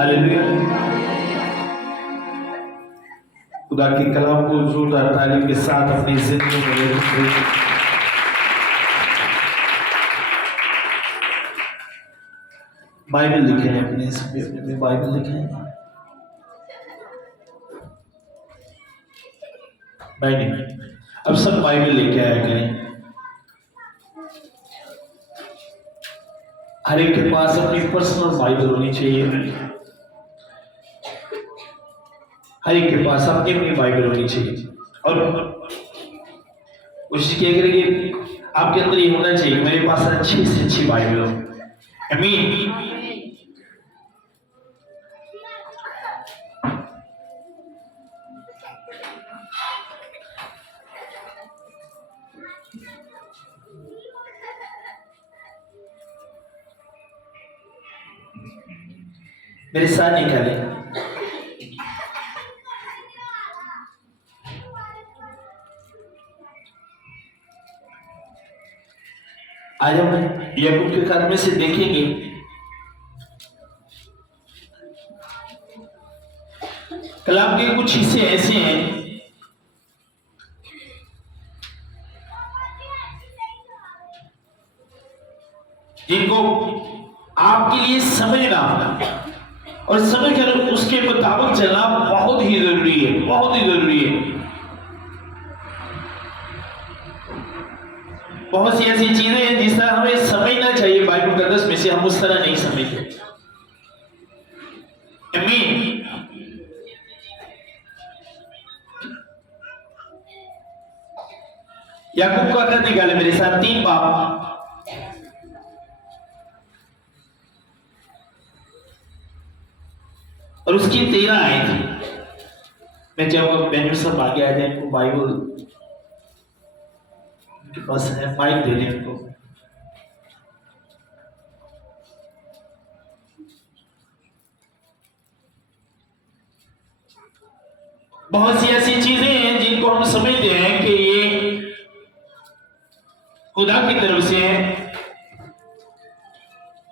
Hallelujah. खुदा के कलाम को जोरदार तालीम के साथ अपनी जिंदगी में लेकर बाइबल लिखे हैं अपने अपने बाइबल लिखे हैं। बाइबल अब सब बाइबल लेके आया करें। हर एक के पास अपनी पर्सनल बाइबल होनी चाहिए। हर एक के पास अपनी अपनी बाइबल होनी चाहिए और कोशिश किया करें कि आपके अंदर ये होना चाहिए मेरे पास अच्छी से अच्छी बाइबल हो। आमीन। मेरे साथ निकाले। आज हम याकूब के खत में से देखेंगे कलाम के कुछ हिस्से ऐसे हैं जिनको आपके लिए समझना और समझ कर उसके मुताबिक चलना बहुत ही जरूरी है, बहुत ही जरूरी है। बहुत सी ऐसी चीजें हैं जिस तरह हमें समझना चाहिए बाइबल मुकद्दस में से हम उस तरह नहीं समझते। आमीन। याकूब का खत निकाले मेरे साथ 3 बाब और उसकी 13 आए थे। मैं चाहूंगा बैनर सब आगे आ जाए, इनको बाइबल उनके पास है, माइक दे दें उनको। बहुत सी ऐसी चीजें हैं जिनको हम समझते हैं कि ये खुदा की तरफ से है,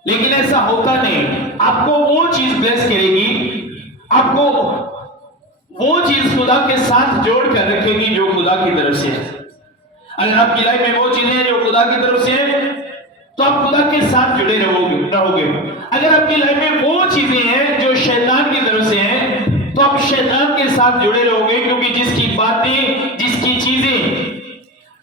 लेकिन ऐसा होता नहीं। आपको वो चीज ब्लेस करेगी, आपको वो चीज खुदा के साथ जोड़ कर रखेगी जो खुदा की तरफ से है। अगर आपकी लाइफ में वो चीजें हैं जो खुदा की तरफ से है तो आप खुदा के साथ जुड़े रहोगे। अगर आपकी लाइफ में वो चीजें हैं जो शैतान की तरफ से हैं तो आप शैतान के साथ जुड़े रहोगे, क्योंकि जिसकी बातें, जिसकी चीजें,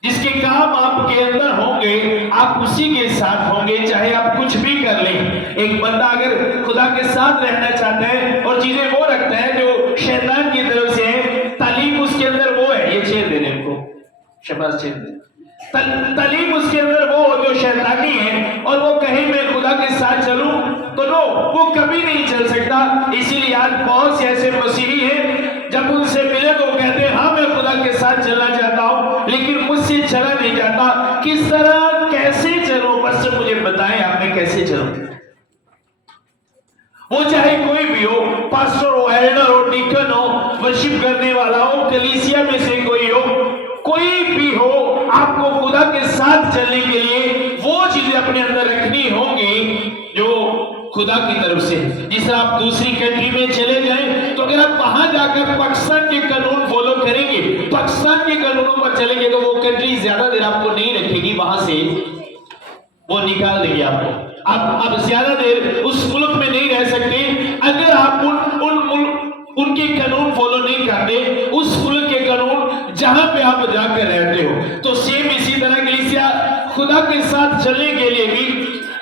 जिसके काम आपके अंदर होंगे आप उसी के साथ होंगे, चाहे आप कुछ भी कर लें। एक बंदा अगर खुदा के साथ रहना चाहता है और चीजें वो रखता है जो शैतान की तरफ से है, तालीम उसके अंदर वो है, ये चेयर देने को शबाश चेयर दे, तालीम उसके अंदर वो जो शैतानी है और वो कहे मैं खुदा के साथ चलूं तो नो, वो कभी नहीं चल सकता। इसीलिए आज बहुत से ऐसे मसीही हैं जब उनसे मिले तो कहते हैं हाँ मैं खुदा के साथ चलना चाहता हूं लेकिन मुझसे चला नहीं जाता। किस तरह, कैसे चलो, बस मुझे बताएं आप मैं कैसे चलूं। वो चाहे कोई भी हो, पास्टर हो, एल्डर हो, डीकन हो, वर्शिप करने वाला हो, कलीसिया में से कोई हो, कोई भी हो, आपको खुदा के साथ चलने के लिए वो चीजें अपने अंदर रखनी होंगी जो खुदा की तरफ से। जिस तरह आप दूसरी कंट्री में चले जाएं तो अगर आप वहां जाकर पाकिस्तान के कानून फॉलो करेंगे, पाकिस्तान के कानूनों पर चलेंगे तो वो कंट्री ज्यादा देर आपको नहीं रखेगी, वहां से वो निकाल देगी आपको। आप ज्यादा देर उस मुल्क में नहीं रह सकते अगर आप उनके कानून फॉलो नहीं करते, उस मुल्क के कानून जहां पे आप जाकर रहते हो। तो सेम इसी तरह कलीसिया खुदा के साथ चलने के लिए भी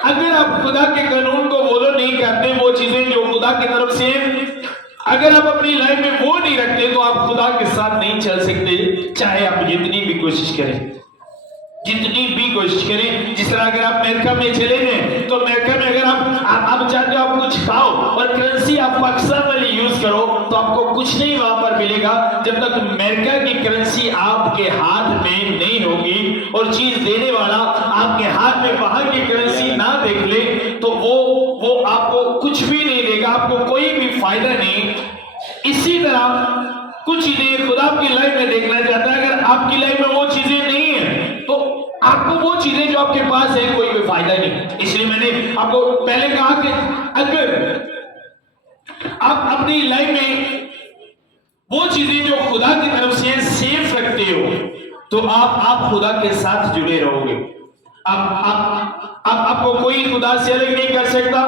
अगर आप खुदा के कानून को फॉलो नहीं करते, वो चीजें जो खुदा की तरफ से अगर आप अपनी लाइफ में वो नहीं रखते तो आप खुदा के साथ नहीं चल सकते, चाहे आप जितनी भी कोशिश करें, जितनी भी कोशिश करें। जिस तरह अगर आप अमेरिका में चले गए तो अमेरिका में अगर आप चाहते हो आप कुछ खाओ और करेंसी आप पाकिस्तान वाली यूज करो तो आपको कुछ नहीं वहां पर मिलेगा जब तक अमेरिका की करेंसी आपके हाथ में नहीं होगी और चीज देने वाला आपके हाथ में वहां की करेंसी ना देख ले तो वो आपको कुछ भी नहीं देगा, आपको कोई भी फायदा नहीं। इसी तरह कुछ चीजें खुदा आपकी लाइफ में देखना चाहता है, अगर आपकी लाइफ में वो चीजें नहीं है तो आपको वो चीजें जो आपके पास है कोई भी फायदा नहीं। इसलिए मैंने आपको पहले कहा कि अगर लाइफ में वो चीजें जो खुदा की तरफ से सेफ रखते हो, तो आप खुदा के साथ जुड़े रहोगे। आपको कोई खुदा से अलग नहीं कर सकता,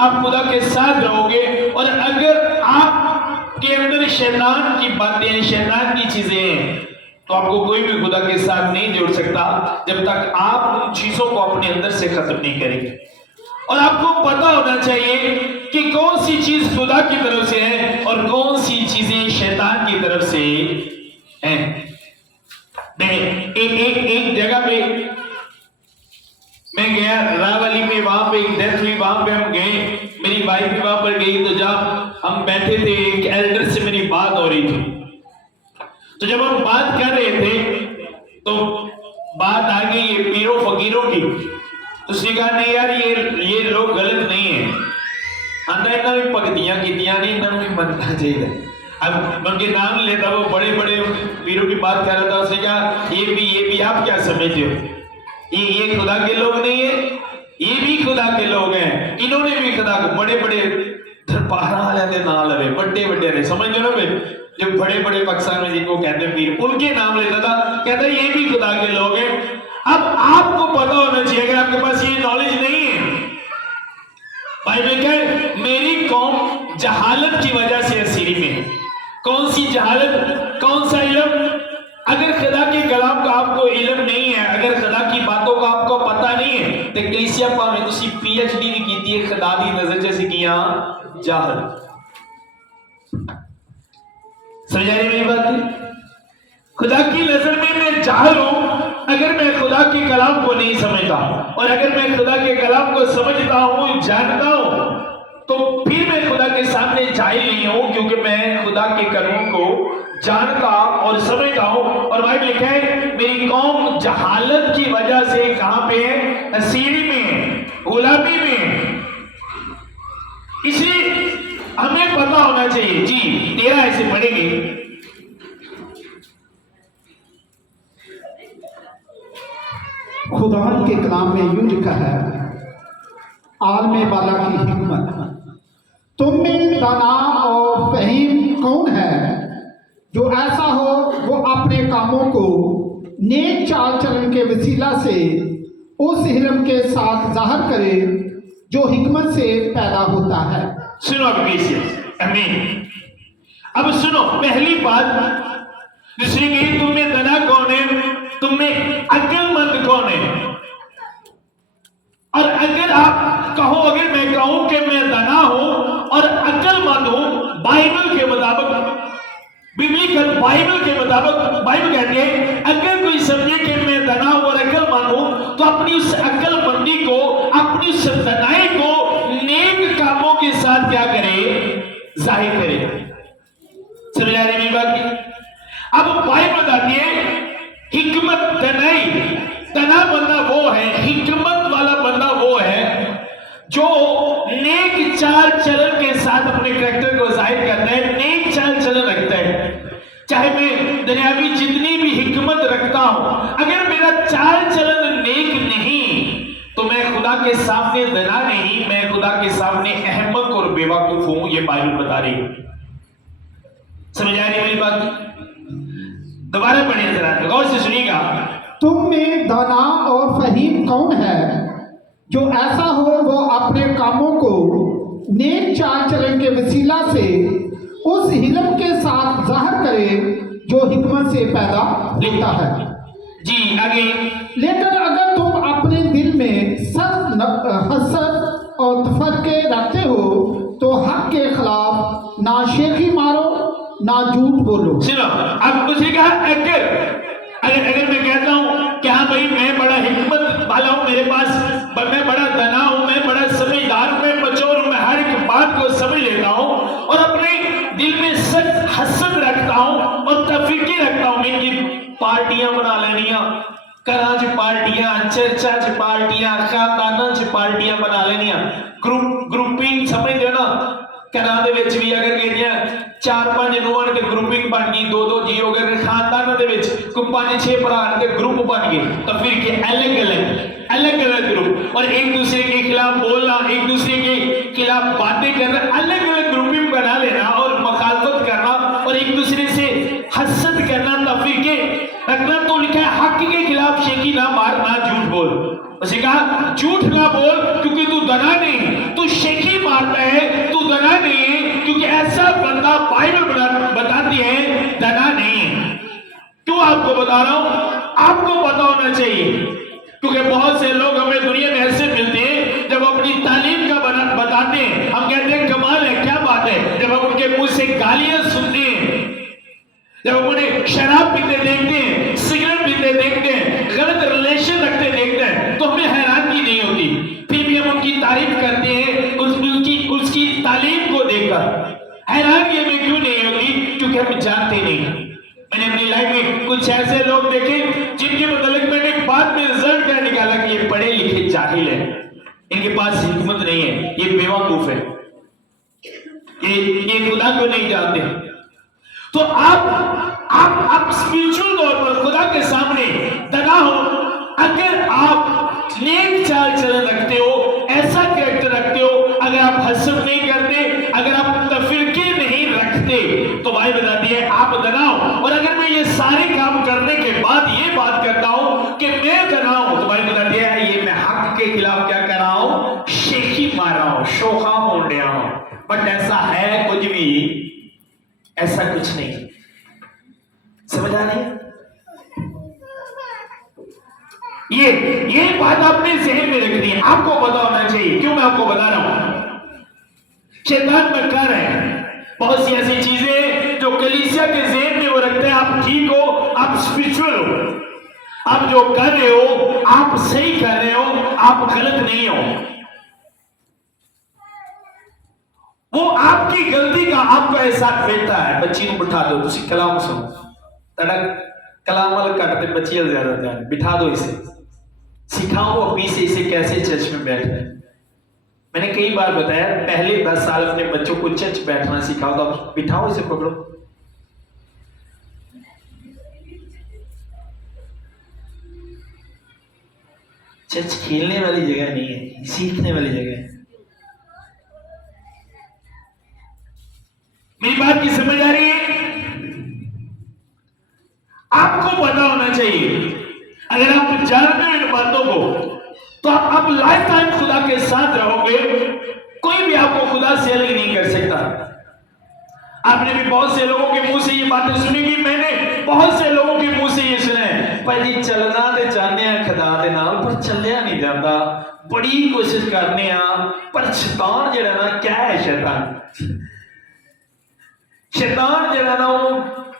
आप खुदा के साथ रहोगे। और अगर आपके अंदर शैतान की बातें, शैतान की चीजें हैं, तो आपको कोई भी खुदा के साथ नहीं जोड़ सकता जब तक आप उन चीजों को अपने अंदर से खत्म नहीं करेंगे। और आपको पता होना चाहिए कि कौन सी चीज खुदा की तरफ से है और कौन सी चीजें शैतान की तरफ से हैं। एक जगह पे मैं गया, रावली में, वहां पे एक डेथ हुई, वहां पे हम गए, मेरी वाइफ भी वहां पर गई। तो जब हम बैठे थे, एक एल्डर से मेरी बात हो रही थी। तो जब हम बात कर रहे थे तो बात आ गई ये पीरों फकीरों की। तो उसने कहा नहीं यार, ये लोग गलत नहीं है, आंदा इन्होंने भी भगतियां कीतियां नहीं, इन्होंने भी मनना चाहिए। अब उनके नाम लेता, वो बड़े बड़े पीरों की बात कर रहा था। उसने कहा ये भी आप क्या समझते हो, ये खुदा के लोग नहीं है, ये भी खुदा के लोग हैं। इन्होंने भी खुदा को बड़े बड़े दरबार वाले के नाम लगे, बड़े बड़े ने, समझ लो ना, जो बड़े बड़े पाकिस्तान में जिनको कहते हैं पीर, उनके नाम लेता था, कहता ये भी खुदा के लोग हैं। अब आपको पता होना चाहिए, अगर आपके पास ये नॉलेज नहीं है, बाइबल कहे मेरी कौम जहालत की वजह से असीरी में है। कौन सी जहालत, कौन सा इल्म? अगर खुदा के कलाम का आपको इल्म नहीं है, अगर खुदा की बातों का आपको पता नहीं है, तो कलीसिया भावें तुसी पीएचडी भी की है, खुदा दी नजर च असीं किया जाहल। समझ आ रही मेरी बात? खुदा की नजर में मैं जाहिल हूं अगर मैं खुदा के कलाम को नहीं समझता, और अगर मैं खुदा के कलाम को समझता हूं, जानता हूं, तो फिर मैं खुदा के सामने जाहिल नहीं हूं, क्योंकि मैं खुदा के कानून को जानता और समझता हूं। और बाइबल लिखा है मेरी कौम जहालत की वजह से कहां पे है? असीरी में, गुलामी में। इसलिए हमें पता होना चाहिए। जी 13 ऐसे पढ़ेंगे। खुदा के कलाम में यूं लिखा है, आलमे वाला की हिकमत, तुम में दाना और फहीम कौन है जो ऐसा हो वो अपने कामों को नेक चाल चलन के वसीला से उस इल्म के साथ जाहिर करे जो हिकमत से पैदा होता है। सुनो अमीन। अब सुनो, पहली बात दूसरी कही, तुम में दाना कौन है, तुम में अक्लमंद कौन है। और अगर आप कहो, अगर मैं कहूं कि मैं दाना हूं और अक्लमंद हूं, बाइबल के मुताबिक, बिब्लिकल बाइबल के मुताबिक, बाइबल कहती है अगर कोई समझे कि मैं दाना हूं और अक्लमंद हूं, तो अपनी उस अक्लमंदी को, अपनी उस दानाई को नेक कामों के साथ क्या करे? जाहिर करे। समझ आ रही मेरी बात? अब बाइबल बताती है हिकमत दनाई, तना बंदा वो है, हिकमत वाला बंदा वो है जो नेक चाल चलन के साथ अपने करैक्टर को जाहिर करता है, नेक चाल चलन रखता है। चाहे मैं दुनियावी जितनी भी हिकमत रखता हूं, अगर मेरा चाल चलन नेक नहीं, तो मैं खुदा के सामने दना नहीं, मैं खुदा के सामने अहमक और बेवकूफ हूं। ये बाइबल बता रही है। समझ आ रही मेरी बात? दोबारा पढ़िए जरा, गौर से सुनिएगा। तुम में दाना और फहीम कौन है जो ऐसा हो वो अपने कामों को नेक चाल चलन के वसीला से उस हिलम के साथ जाहिर करे जो हिकमत से पैदा होता है। जी आगे। लेकिन अगर तुम अपने दिल में हसद और तफरके रखते हो तो हक के खिलाफ ना शेखी मारो ना झूठ बोलो। सुनो, अब उसे कहा अगर मैं कहता हूं कि हाँ भाई मैं बड़ा हिकमत वाला हूं, मेरे पास मैं बड़ा दना हूं, मैं बड़ा समझदार हूं, मैं मचोर हूं, मैं हर एक बात को समझ लेता हूं और अपने दिल में सख्त हसद रखता हूं और तफरीके रखता हूं, मैं इनकी पार्टियां बना लेनिया, घरां च पार्टियां, चर्चा च पार्टियां, खानदानां च पार्टियां बना लेनिया, ग्रुपिंग समझदे हो ना? घरां दे विच भी अगर कहनियां 4-5 नूहां ते ग्रुपिंग बन गई, 2-2 जी हो गए, खानदानां दे विच कोई 5-6 भरा ते ग्रुप बन गए, तो फिर के अलग अलग ग्रुप, और एक दूसरे के खिलाफ बोलना, एक दूसरे के खिलाफ बातें करना, अलग अलग ग्रुपिंग बना लेना और बाइबल बताती है दगा नहीं है। क्यों आपको बता रहा हूं? आपको पता होना चाहिए, क्योंकि बहुत से लोग हमें दुनिया में ऐसे मिलते हैं जब अपनी तालीम का बताते हैं हम कहते हैं कमाल है, क्या बात है। जब हम उनके मुंह से गालियां सुनते हैं, जब हम उन्हें शराब पीते देखते हैं, सिगरेट पीते देखते हैं, गलत रिलेशन रखते देखते हैं, तो हमें हैरानगी नहीं होती। फिर भी हम उनकी तारीफ करते हैं उसकी तालीम को देखकर। हैरानगी हमें क्यों नहीं होती? क्योंकि हम जानते नहीं। मैंने अपनी लाइफ में कुछ ऐसे लोग देखे जिनके मतलब मैंने बाद में रिजल्ट क्या निकाला कि ये पढ़े लिखे जाहिल है, इनके पास हिकमत नहीं है, ये बेवकूफ है, ये खुदा को नहीं जानते। तो आप स्पिरिचुअल तौर पर खुदा के सामने दगा हो अगर आप नेक चाल चलन रखते हो, ऐसा कैरेक्टर रखते हो, अगर आप हसद नहीं करते, अगर आप तफरीके नहीं रखते, तो भाई बताती है आप दगा हो। और अगर मैं ये सारे काम करने के बाद ये बात करता हूं कि मैं दगा हूं, तो भाई बताती है ये मैं हक के खिलाफ क्या कर रहा हूं? शेखी मार रहा हूं, शोखा मोड़ रहा हूं। बट ऐसा है कुछ भी, ऐसा कुछ नहीं। समझ आ रही है? ये बात आपने ज़हन में रखनी है, आपको पता होना चाहिए। क्यों मैं आपको बता रहा हूं? शैतान मक्कार है, बहुत सी ऐसी चीजें जो कलीसिया के ज़हन में वो रखते हैं आप ठीक हो, आप स्पिरिचुअल हो, आप जो कर रहे हो आप सही कर रहे हो, आप गलत नहीं हो। वो आपकी गलती का आपको एहसास देता है। बच्ची को बिठा दो, तुम कलाम सुनो, तड़क कलाम वाला काटते बच्ची ज्यादा ध्यान, बिठा दो इसे, सिखाओ अपनी से इसे कैसे चर्च में बैठना है। मैंने कई बार बताया पहले 10 साल अपने बच्चों को चर्च बैठना सिखाओ, तो आप बिठाओ इसे, पकड़ो। चर्च खेलने वाली जगह नहीं है, सीखने वाली जगह है। मेरी बात की समझ आ रही है? आपको पता होना चाहिए, अगर आप जानते हो इन बातों को तो आप लाइफ टाइम खुदा के साथ रहोगे। कोई भी आपको खुदा से अलग नहीं कर सकता। आपने भी बहुत से लोगों के मुंह से ये बातें सुनी कि मैंने बहुत से लोगों के मुंह से ये सुना है, भाई चलना ते चाहते हैं खुदा दे नाल पर चलिया नहीं जाता, बड़ी कोशिश करने पर शैतान जिहड़ा ना, क्या है शैतान जिहड़ा ना वो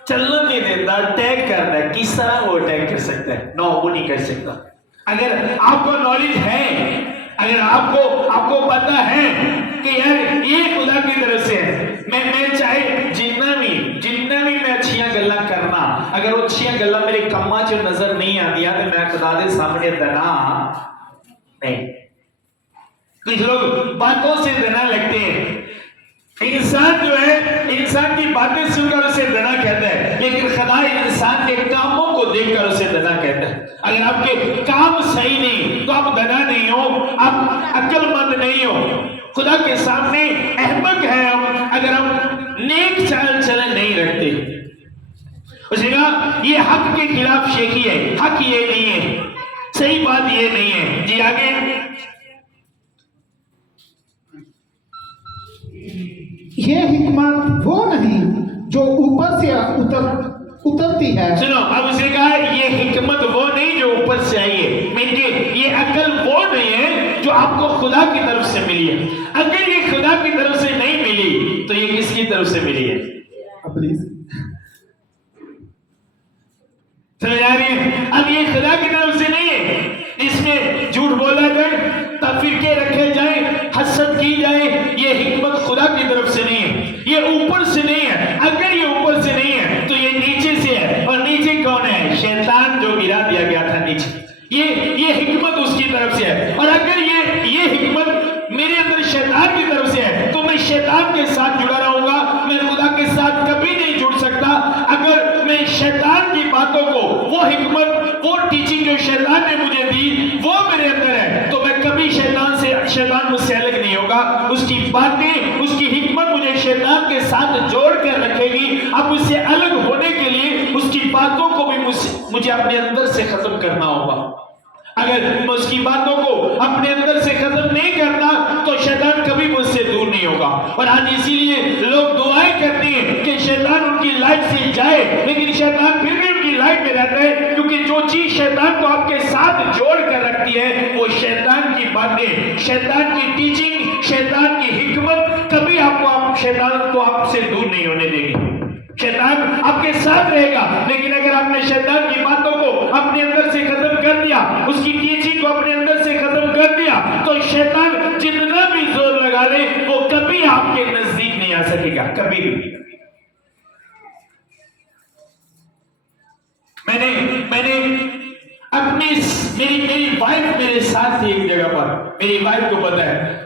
चलन नहीं देता, अटैक करता है। किस तरह वो अटैक कर सकता है? नो, वो नहीं कर सकता। अगर आपको नॉलेज है, अगर आपको पता है कि यार ये खुदा की तरफ से है, मैं चाहे जितना भी मैं अच्छियां गल्ला करना, अगर वो अच्छियां गल्ला मेरे कम्मा च नजर नहीं आती तो मैं खुदा दे सामने दना नहीं। कुछ लोग बातों से दना लगते हैं। इंसान जो है, इंसान की बातें सुनकर उसे दना कहता है, लेकिन खुदा इंसान के कामों को देखकर उसे दना कहता है। अगर आपके काम सही नहीं तो आप दना नहीं हो, आप अक्लमंद नहीं हो। खुदा के सामने अहमक है हम अगर हम नेक चाल चलन नहीं रखते। उसने कहा ये हक के खिलाफ शेखी है, हक ये नहीं है, सही बात ये नहीं है। जी आगे। ये हिकमत वो नहीं जो ऊपर से उतरती है। सुनो, अब उसने कहा ये हिकमत वो नहीं जो ऊपर से आई है, मीन ये अकल वो नहीं है जो आपको खुदा की तरफ से मिली है। अगर ये खुदा की तरफ से नहीं मिली तो ये किसकी तरफ से मिली है? प्लीज समझ आ रही है? अब ये खुदा की तरफ से नहीं है, इसमें झूठ बोला जाए, तफरीके रखे जाए, हसद की जाए, ये हिकमत खुदा की तरफ से नहीं है, ये ऊपर से नहीं है। अगर ये ऊपर से नहीं है तो ये नीचे से है। और नीचे कौन है? शैतान जो गिरा दिया गया था नीचे, ये हिकमत उसकी तरफ से है। और अगर ये हिकमत मेरे अंदर शैतान की तरफ से है तो मैं शैतान के साथ जुड़ा रहूंगा, मैं खुदा के साथ कभी नहीं जुड़ सकता। अगर मैं शैतान की बातों को, वो हिकमत, वो टीचिंग जो शैतान ने मुझे दी वो मेरे अंदर है, तो मैं कभी शैतान मुझसे अलग नहीं होगा। उसकी बातें, उसकी हिकमत मुझे शैतान के साथ जोड़ कर रखेगी। अब उससे अलग होने के लिए उसकी बातों को भी मुझे अपने अंदर से खत्म करना होगा। अगर मैं उसकी बातों को अपने अंदर से खत्म नहीं करता तो शैतान कभी मुझसे दूर नहीं नहीं होगा। और आज इसीलिए लोग दुआएं करते हैं कि शैतान उनकी लाइफ से जाए, लेकिन शैतान फिर भी उनकी लाइफ में रहता है, क्योंकि जो चीज शैतान को आपके साथ जोड़ कर रखती है वो शैतान की बातें, शैतान की टीचिंग, शैतान की हिकमत कभी शैतान को आपसे दूर नहीं होने देगी। शैतान आपके साथ रहेगा, लेकिन अगर आपने शैतान की बातों को अपने अंदर से खत्म कर दिया, उसकी टीचिंग को अपने अंदर से खत्म कर दिया, तो शैतान जितना भी जोर लगा ले वो कभी आपके नजदीक नहीं आ सकेगा, कभी भी। मैंने अपनी मेरी वाइफ मेरे साथ थी एक जगह पर, मेरी वाइफ को पता है,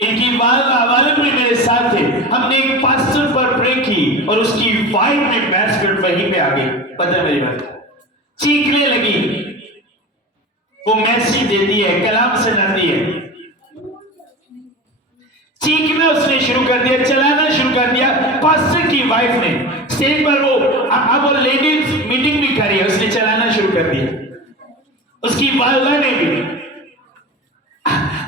इनकी वालिद भी मेरे साथ थे। हमने एक पास्टर पर प्रे की और उसकी वाइफ में बैठकर वहीं पे आ गई। पता है मेरी बात, चीखने लगी, वो मैसेज देती है, कलाम सुनाती है, चीखना उसने शुरू कर दिया, चलाना शुरू कर दिया। पास्टर की वाइफ ने स्टेज पर वो लेडीज मीटिंग भी करी है, उसने चलाना शुरू कर दिया, उसकी वालिदा ने भी।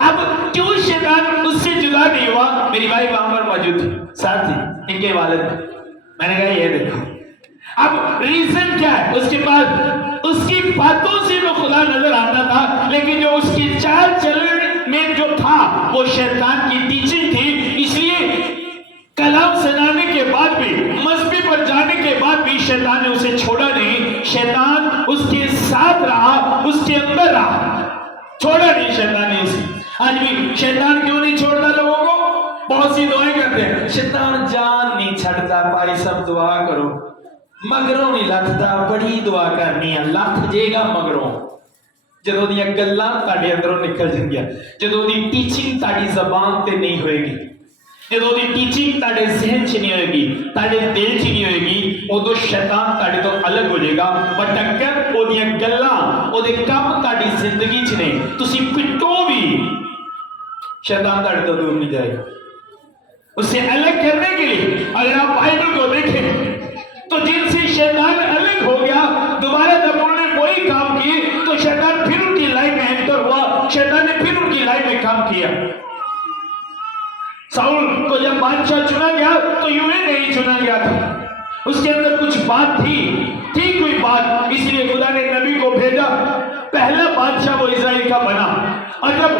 अब क्यों शैतान उससे जुदा नहीं हुआ? मेरी वाइफ वहां पर मौजूद थी, साथ थी इनके वालिद। मैंने कहा ये देखो, अब रीजन क्या है? उसके पास उसकी बातों से तो खुदा नजर आता था, लेकिन जो उसकी चाल चलन में जो था वो शैतान की टीचिंग थी। इसलिए कलाम सुनाने के बाद भी, मस्जिद पर जाने के बाद भी शैतान ने उसे छोड़ा नहीं। शैतान उसके साथ रहा, उसके अंदर रहा, छोड़ा नहीं शैतान ने उसे। आज भी शैतान क्यों नहीं छोड़ता लोगों को? बहुत सी दुआएं करते हैं, शैतान जान नहीं छड़ता, भाई सब दुआ करो, मगरों नहीं लथदा, बड़ी दुआ करनी है, लथ जेगा मगरों। ਜਦੋਂ ਦੀਆਂ ਗੱਲਾਂ ਤੁਹਾਡੇ ਅੰਦਰੋਂ ਨਿਕਲ ਜਾਣਗੀਆਂ, ਜਦੋਂ ਦੀ ਟੀਚਿੰਗ ਤੁਹਾਡੀ ਜ਼ਬਾਨ ਤੇ ਨਹੀਂ ਹੋਏਗੀ, ਜਦੋਂ ਦੀ ਟੀਚਿੰਗ ਤੁਹਾਡੇ ਜ਼ਿਹਨ 'ਚ ਨਹੀਂ ਹੋਏਗੀ, ਤੁਹਾਡੇ ਦਿਲ 'ਚ ਨਹੀਂ ਹੋਏਗੀ, ਉਦੋਂ ਸ਼ੈਤਾਨ ਤੁਹਾਡੇ ਤੋਂ ਅਲੱਗ ਹੋ ਜਾਏਗਾ। ਬਟ ਅਗਰ ਉਹਦੀਆਂ ਗੱਲਾਂ, ਉਹਦੇ ਕੰਮ ਤੁਹਾਡੀ ਜ਼ਿੰਦਗੀ 'ਚ ਨੇ, ਤੁਸੀਂ ਪਿੱਟੋ ਵੀ, शैतान ਤੁਹਾਡੇ ਤੋਂ दूर नहीं जाएगा। उससे अलग करने के लिए अगर आप बाइबल को देखें तो जिनसे शैतान अलग हो गया, दोबारा जब उन्होंने वही काम किए तो शैतान फिर उनकी लाइफ में एंटर हुआ, शैतान ने फिर उनकी लाइफ में काम किया। साउल को जब बादशाह चुना गया तो यूं ही नहीं चुना गया था, उसके अंदर कुछ बात थी, ठीक हुई बात, इसलिए खुदा ने नबी को भेजा, पहला बादशाह वो इजराइल का बना। और जब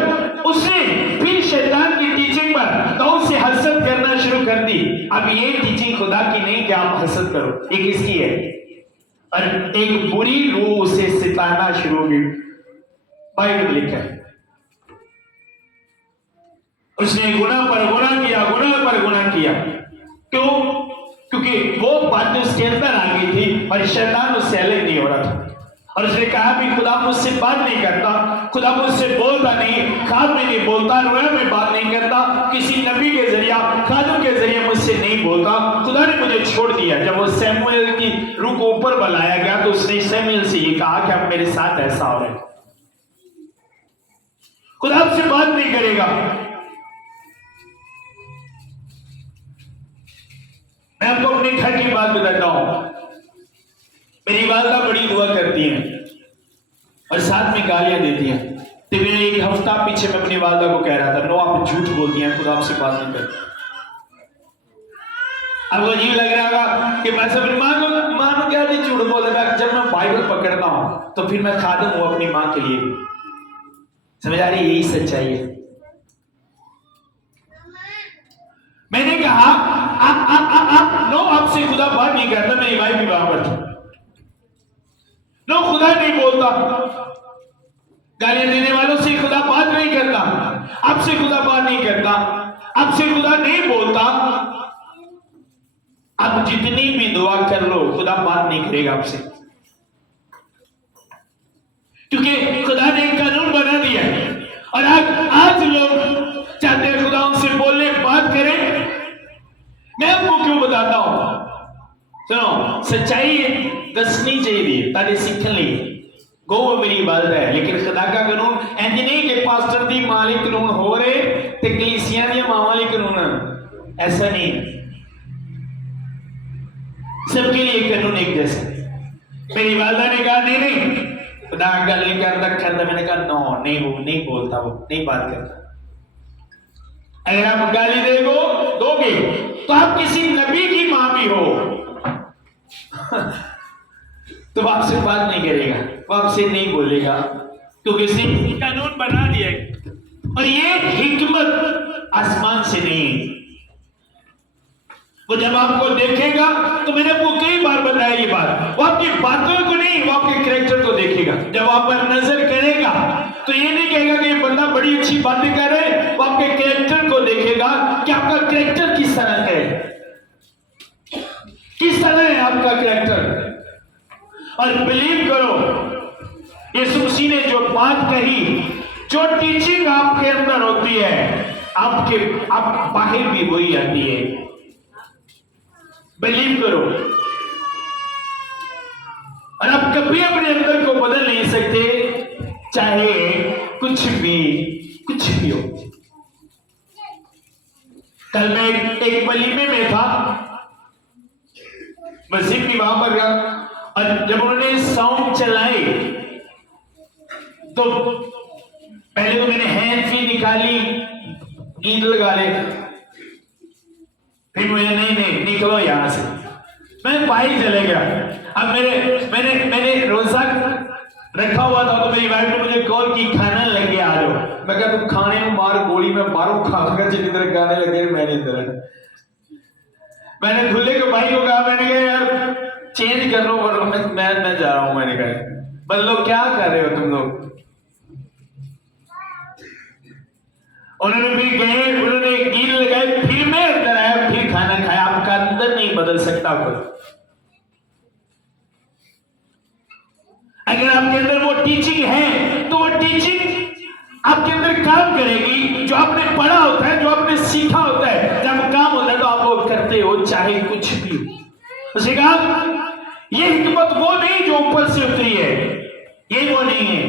उसने फिर शैतान की टीचिंग पर दाऊद से हसद करना शुरू कर दी। अब ये टीचिंग खुदा की नहीं कि आप हसद करो, ये किसकी है? और एक बुरी रूह उसे सिताना शुरू हो गई। बाइबल लिखा है उसने गुनाह पर गुनाह किया, गुनाह पर गुनाह किया। क्यों? क्योंकि वो बात उसके अंदर आ गई थी और शैतान उससे अलग नहीं हो रहा था। और उसने कहा भी खुदा मुझसे बात नहीं करता, खुदा मुझसे बोलता नहीं, ख्वाब में नहीं बोलता, रोया में बात नहीं करता, किसी नबी के जरिया, खादम के जरिए मुझसे नहीं बोलता, खुदा ने मुझे छोड़ दिया। जब वो सैमुएल की रूह को ऊपर बुलाया गया तो उसने सैमुएल से ये कहा कि अब मेरे साथ ऐसा हो रहा है, खुदा आपसे बात नहीं करेगा। मैं आपको अपने घर की बात बताता हूं। मेरी वालिदा बड़ी दुआ करती हैं और साथ में गालियां देती हैं। तो मैं एक हफ्ता पीछे मैं अपनी वालिदा को कह रहा था, नो आप झूठ बोलती हैं, खुदा आपसे बात नहीं करती। अब अजीब लग रहा होगा कि मैं सब मानो क्या नहीं झूठ बोल रहा। जब मैं बाइबल पकड़ता हूं तो फिर मैं खादिम हूं अपनी मां के लिए। समझ आ रही? यही सच्चाई है। मैंने कहा नो आपसे खुदा बात नहीं करता। मेरी वाइफ भी वहां पर थी। नो खुदा नहीं बोलता, गालियां देने वालों से खुदा बात नहीं करता, आपसे खुदा बात नहीं करता, आपसे खुदा नहीं बोलता। आप जितनी भी दुआ कर लो खुदा बात नहीं करेगा आपसे, क्योंकि खुदा ने एक कानून बना दिया है। और आज लोग चाहते हैं खुदा उनसे बोलने बात करें। मैं आपको क्यों बताता हूं? सुनो, सच्चाई दसनी चाहिए ताकि सीखने लिए। गो वो मेरी बात है, लेकिन खुदा का कानून इंज नहीं कि पास्टर दी मालिक कानून हो रहे ते कलीसिया दी मावाली कानून, ऐसा नहीं। सबके लिए कानून एक जैसा। मेरी वालिदा ने कहा नहीं खुदा गल नहीं करता। मैंने कहा नो, नहीं वो नहीं बोलता, वो नहीं बात करता। अगर आप गाली देगो होगे तो आप किसी नबी की मां भी हो तो वो आपसे बात नहीं करेगा, वो आपसे नहीं बोलेगा, क्योंकि सिर्फ कानून बना दिया है। और ये हिकमत आसमान से नहीं है। वो जब आपको देखेगा, तो मैंने आपको कई बार बताया ये बात, वो आपकी बातों को नहीं, वो आपके कैरेक्टर को देखेगा। जब आप पर नजर करेगा तो ये नहीं कहेगा कि ये बंदा बड़ी अच्छी बातें कर रहा है, वो आपके कैरेक्टर को देखेगा कि आपका कैरेक्टर किस तरह का है, किस तरह है आपका कैरेक्टर। और बिलीव करो, यीशु मसीह ने जो बात कही, जो टीचिंग आपके अंदर होती है, आप बाहर भी वही आती है। बिलीव करो। और आप कभी अपने अंदर को बदल नहीं सकते, चाहे कुछ भी हो। कल मैं एक वलीमे में था, मस्जिद भी वहां पर गया, और जब उन्होंने साउंड चलाई तो पहले तो मैंने हैंड फ्री निकाली, गीत लगा ले, फिर मुझे नहीं निकलो यहां से, मैं बाहर चले गया। अब मैंने रोजा रखा हुआ था, तो मेरी वाइफ ने मुझे कॉल की, खाना लग गया, आ जाओ। मैं कहा तुम खाने में मार गोली में मारो, खाकर जितनी तरह गाने लगे, मैंने इधर मैंने दूल्हे के भाई को कहा, मैंने कहा यार चेंज कर लो, मैं जा रहा हूं। मैंने कहा मतलब क्या कर रहे हो तुम लोग। उन्होंने भी गए, उन्होंने गीत लगाए, फिर मैं अंदर आया, फिर खाना खाया। आपका अंदर नहीं बदल सकता कोई। अगर आपके अंदर वो टीचिंग है, तो वो टीचिंग आपके अंदर काम करेगी। जो आपने पढ़ा होता है, जो आपने सीखा होता है, जब काम होता है तो आप वो करते हो, चाहे कुछ भी हो। उसे कहा ये हिकमत वो नहीं जो ऊपर से उतरी है, ये वो नहीं है।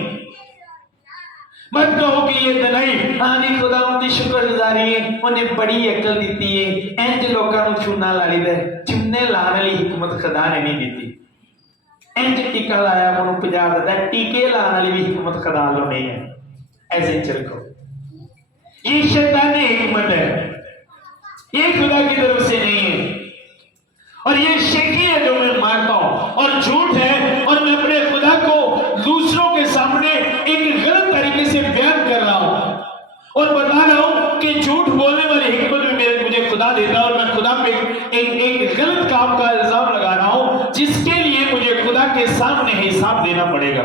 मत कहो कि ये दलाई आनी खुदा उनकी शुक्रगुजारी है, उन्हें बड़ी अकल दी है, इंज लोगों को चूना ला दी है। चुनने लाने वाली हिकमत खुदा ने नहीं दी। इंज टीका लाया उन्होंने 50 देता है, टीके लाने वाली भी हिकमत खुदा लो नहीं है। ऐसे चल को ये शैतानी हिकमत है, ये खुदा की तरफ से नहीं है। और ये शेखी है जो मैं मानता हूं, और झूठ है, और मैं अपने खुदा को दूसरों के सामने एक गलत तरीके से बयान कर रहा हूं और बता रहा हूं कि झूठ बोलने वाली हिकमत भी मुझे खुदा देता है। और मैं खुदा पे एक गलत काम का इल्जाम लगा रहा हूं, जिसके लिए मुझे खुदा के सामने हिसाब देना पड़ेगा।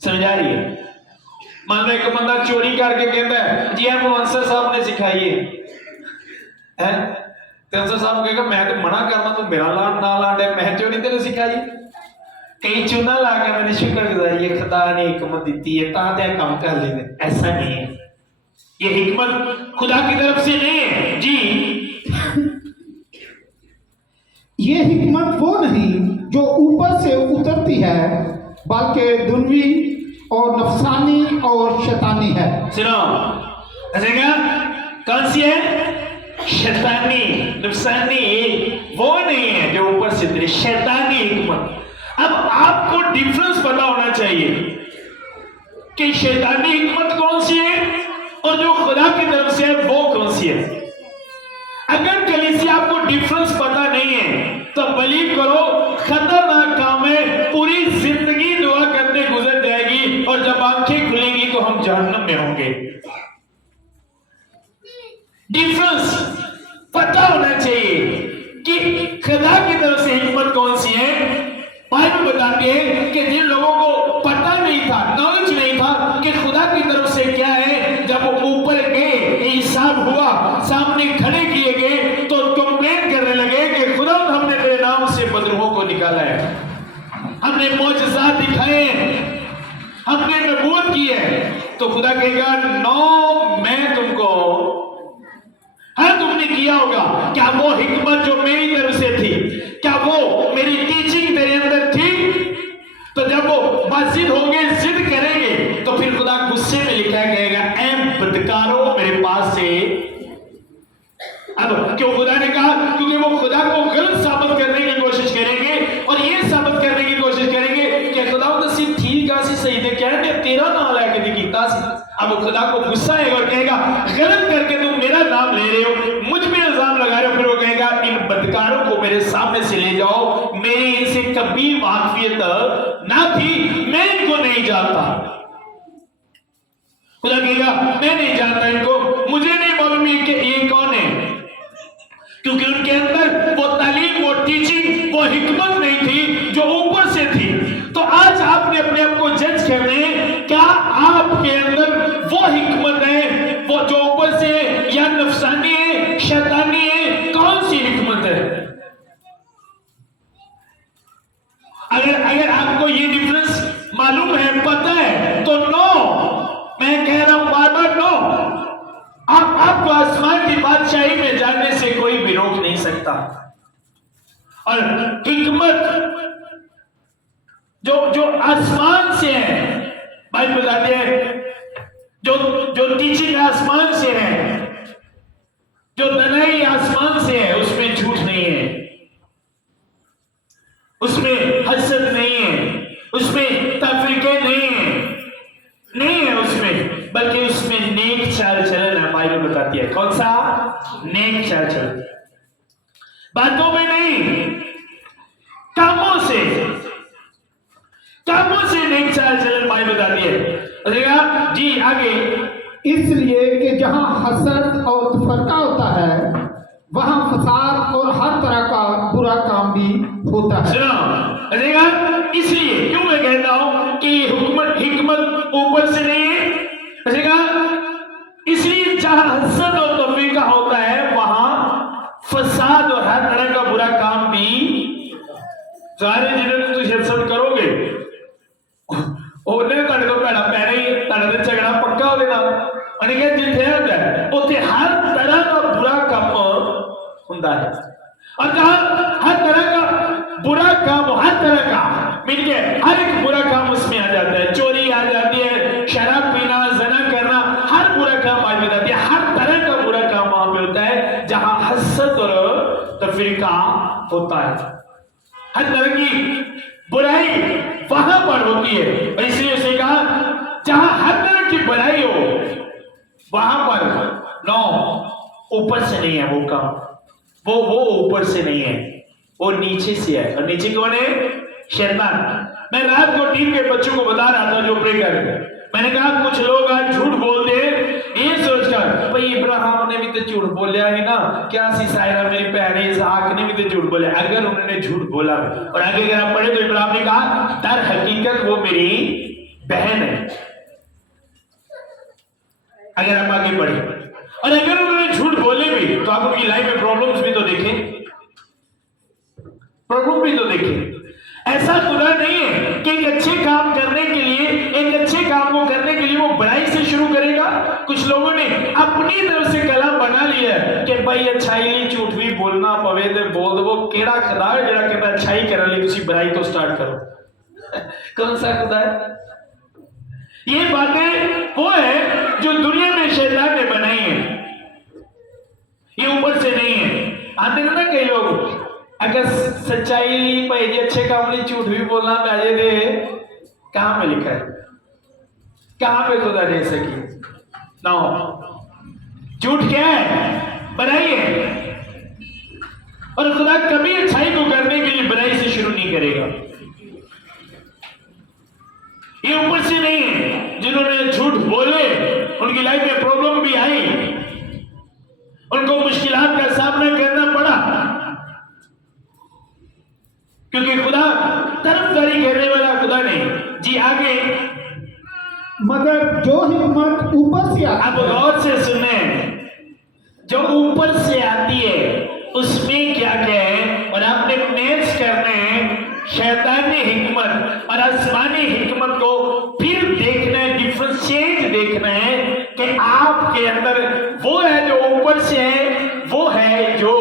समझ आ रही है? मान लो एक बंदा चोरी करके कहता है जी हम आंसर साहब ने सिखाई है, तो साहब कहेगा मैं तो मना करना, तो मेरा लाड ना लाड है, मैं चोरी तेरे सिखाई। कई चूना ला के मैंने शुक्रगुजारी है, खुदा ने हिकमत दी है, ताते काम कर लेने। ऐसा नहीं है, ये हिकमत खुदा की तरफ से नहीं है जी। ये हिकमत वो नहीं जो ऊपर से उतरती है, बल्कि दुनवी और नफसानी और शैतानी है। सुनो, ऐसे क्या कौन सी है? शैतानी, नफसानी वो नहीं है जो ऊपर से उतरी, शैतानी हिकमत। अब आपको डिफरेंस पता होना चाहिए कि शैतानी हिकमत कौन सी है और जो खुदा की तरफ से है वो कौन सी है। अगर कलीसिया आपको डिफरेंस पता नहीं है तो बिलीव करो खतरनाक काम है, पूरी जिंदगी दुआ करने गुजर जाएगी, और जब आंखें खुलेंगी तो हम जहन्नम में होंगे। डिफरेंस पता होना चाहिए कि खुदा की तरफ से हिकमत कौन सी है। बाइबल बताती है कि जिन लोगों को पता नहीं था, नॉलेज नहीं था कि खुदा की तरफ से क्या है, जब वो ऊपर गए, हिसाब हुआ, सामने खड़े किए गए, तो कंप्लेन करने लगे कि खुदा हमने तेरे नाम से बदरूहों को निकाला है, हमने मौजज़ात दिखाए, हमने नबूवत की है। तो खुदा कहेगा नो, मैं तुमको, हाँ तुमने किया होगा। क्या वो हिकमत जो मेरी तरफ से थी, क्या वो मेरी टीचिंग तेरे अंदर थी? तो जब वो बाजिद होंगे, जिद करेंगे, तो फिर खुदा गुस्से में लिखा कहेगा ऐ बदकारो मेरे पास से। अब क्यों खुदा ने कहा? क्योंकि वो खुदा को गलत साबित करने की कोशिश करेंगे और ये साबित करने की कोशिश करेंगे कि खुदा तो सिर्फ ठीक है, सही थे, क्या तेरा नाम लेके दिखता सी। अब खुदा को गुस्सा आएगा और कहेगा गलत करके तुम मेरा नाम ले रहे हो, मुझ पे इल्जाम भी वाकफियत ना थी, मैं इनको नहीं जानता। खुदा कहेगा मैं नहीं जानता इनको, मुझे नहीं मालूम ये कौन है, क्योंकि उनके अंदर वो तालीम, वो टीचिंग, वो हिकमत नहीं थी जो ऊपर से थी। तो आज आपने अपने आप को जज करने, क्या आपके अंदर वो हिकमत है वो जो ऊपर से है, या नफसानी है, शैतानी है? कौन सी हिकमत है? अगर आपको ये डिफरेंस मालूम है, पता है, तो नो, मैं कह रहा हूं बार बार नो। आपको आसमान की बादशाही में जाने से कोई भी रोक नहीं सकता। और हिकमत जो आसमान से है, भाई बताते हैं, जो टीचिंग आसमान से है, जो दनाई आसमान से है, उसमें झूठ नहीं है, उसमें हसद नहीं है, उसमें तफरीके नहीं है उसमें, बल्कि उसमें नेक चाल चलन है। बाइबल बताती है कौन सा? नेक चाल चलन। बातों में नहीं, कामों से नेक चाल चलन बाइबल बताती है। जी आगे, इसलिए कि जहां हसद और तफरका होता है, वहां फसाद और हर तरह का बुरा काम भी होता है। सुनो, इसलिए क्यों मैं कहता हूं कि हिकमत ऊपर से नहीं है, इसलिए जहां हसद और तफरीका होता है, वहां फसाद और हर तरह का बुरा काम भी। सारे जिन्होंने तुम हसद करोगे ਉਹਨੇ ਤੁਹਾਡੇ ਤੋਂ ਭੈੜਾ ਪੈਣਾ ਹੀ, ਤੁਹਾਡੇ ਨਾਲ ਝਗੜਾ ਪੱਕਾ ਹੋ ਜਾਣਾ। ਅਨੇ ਕਿ ਜਿੱਥੇ ਹੁੰਦਾ ਉੱਥੇ ਹਰ ਤਰ੍ਹਾਂ ਦਾ ਬੁਰਾ ਕੰਮ ਹੁੰਦਾ है। और जहां हर तरह का बुरा काम, हर तरह का मिलके हर एक बुरा काम उसमें आ जाता है। चोरी आ जाती है, शराब पीना, जना करना, हर बुरा काम आ जाती है। हर तरह का बुरा काम वहां पे होता है जहां हसद और तफरीका होता है। हर तरह की बुराई वहां पर होती है। इसलिए उसे कहा जहां हर तरह की बुराई हो, वहां पर नो, ऊपर से नहीं है वो काम, वो ऊपर से नहीं है, वो नीचे से है। और नीचे कौन है? शैतान। मैं रात को टीम के बच्चों को बता रहा था जो प्रे कर, मैंने कहा कुछ लोग आज झूठ बोलते हैं ये सोचकर भाई इब्राहिम ने भी तो झूठ बोलिया है ना, क्या सी सायरा मेरी बहन है, इसहाक ने भी तो झूठ बोला। अगर उन्होंने झूठ बोला और आगे अगर आप पढ़े तो इब्राहिम ने कहा दर हकीकत वो मेरी बहन है। अगर आप आगे बढ़े, और अगर उन्होंने झूठ बोले भी तो आप उनकी लाइफ में प्रॉब्लम्स भी तो देखें, प्रॉब्लम भी तो देखें। ऐसा खुदा नहीं है कि एक अच्छे काम करने के लिए, एक अच्छे काम को करने के लिए वो बुराई से शुरू करेगा। कुछ लोगों ने अपनी तरफ से कलाम बना लिया कि भाई अच्छाई नहीं, झूठ भी बोलना पवे तो बोल दो। केड़ा खुदा है जरा कहता अच्छाई करने लिए तुसी बुराई तो स्टार्ट करो? कौन सा खुदा है? ये बातें वो है जो दुनिया में शैतान ने बनाई है, ये ऊपर से नहीं है। आते हैं ना कई लोग, अगर सच्चाई भाई जी अच्छे काम लिए झूठ भी बोलना पहले दे, कहां पे लिखा है? कहां पे खुदा दे सकी? ना, झूठ क्या है? बुराई है। और खुदा कभी अच्छाई को करने के लिए बुराई से शुरू नहीं करेगा। ये ऊपर से नहीं है। जिन्होंने झूठ बोले उनकी लाइफ में प्रॉब्लम भी आई, उनको मुश्किलात का सामना करना पड़ा, क्योंकि खुदा तरफदारी करने वाला खुदा नहीं। जी आगे, मगर जो हिकमत ऊपर से आप गौर से सुने, जो ऊपर से आती है उसमें क्या क्या है, और आपने मैच करने शैतानी हिकमत और आसमानी हिकमत को फिर देखना है, डिफरेंशिएट देखना है कि आपके अंदर वो है जो ऊपर से है, वो है जो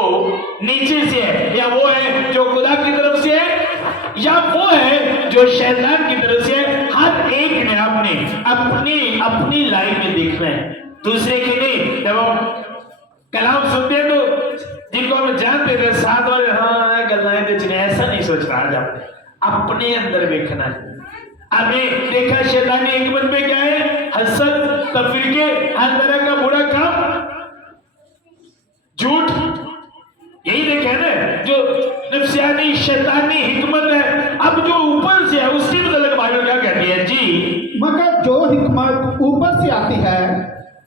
नीचे से है, या वो है जो खुदा की तरफ से है, या वो है जो शैतान की तरफ से है। हर एक ने अपनी अपनी लाइफ में देखना है, दूसरे की नहीं। जब हम कलाम सुनते हैं तो जिनको हम जानते थे साथ वाले, हाँ गल्लाएं तो जिन्हें ऐसा नहीं सोच रहा, आज अपने अंदर देखना है। आपने देखा शैतानी हिकमत में क्या है? हसद, तफरीके, हर तरह का बुरा काम, झूठ, यही देखा ना जो नफ्सियानी शैतानी हिकमत है। अब अब जो ऊपर से है उसकी मतलब बाइबल क्या कहती है जी? मगर जो हिकमत ऊपर से आती है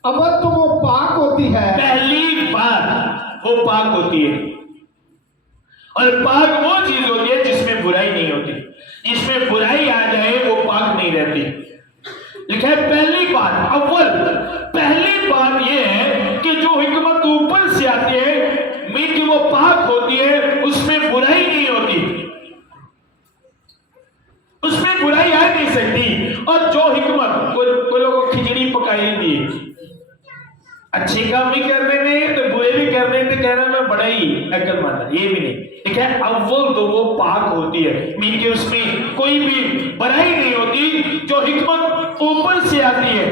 अवल तो वो पाक होती है। पहली बात वो पाक होती है, और पाक वो चीज होती है जिसमें बुराई नहीं होती। जिसमें बुराई आ जाए वो पाक नहीं रहती। लिखा है पहली बात, अव्वल पहली बात यह है कि जो हिकमत ऊपर से आती है मीन कि वो पाक होती है, उसमें बुराई नहीं होती, उसमें बुराई आ नहीं सकती। और जो हिकमत कोई लोगों को खिचड़ी पकाई दी, अच्छे काम भी करने नहीं तो बुरे भी करने तो कह रहा मैं बड़ा ही अक्लमंद, ये भी नहीं। ठीक है, अव्वल तो वो पाक होती है, मीन के उसमें कोई भी बुराई नहीं होती। जो हिकमत ऊपर से आती है,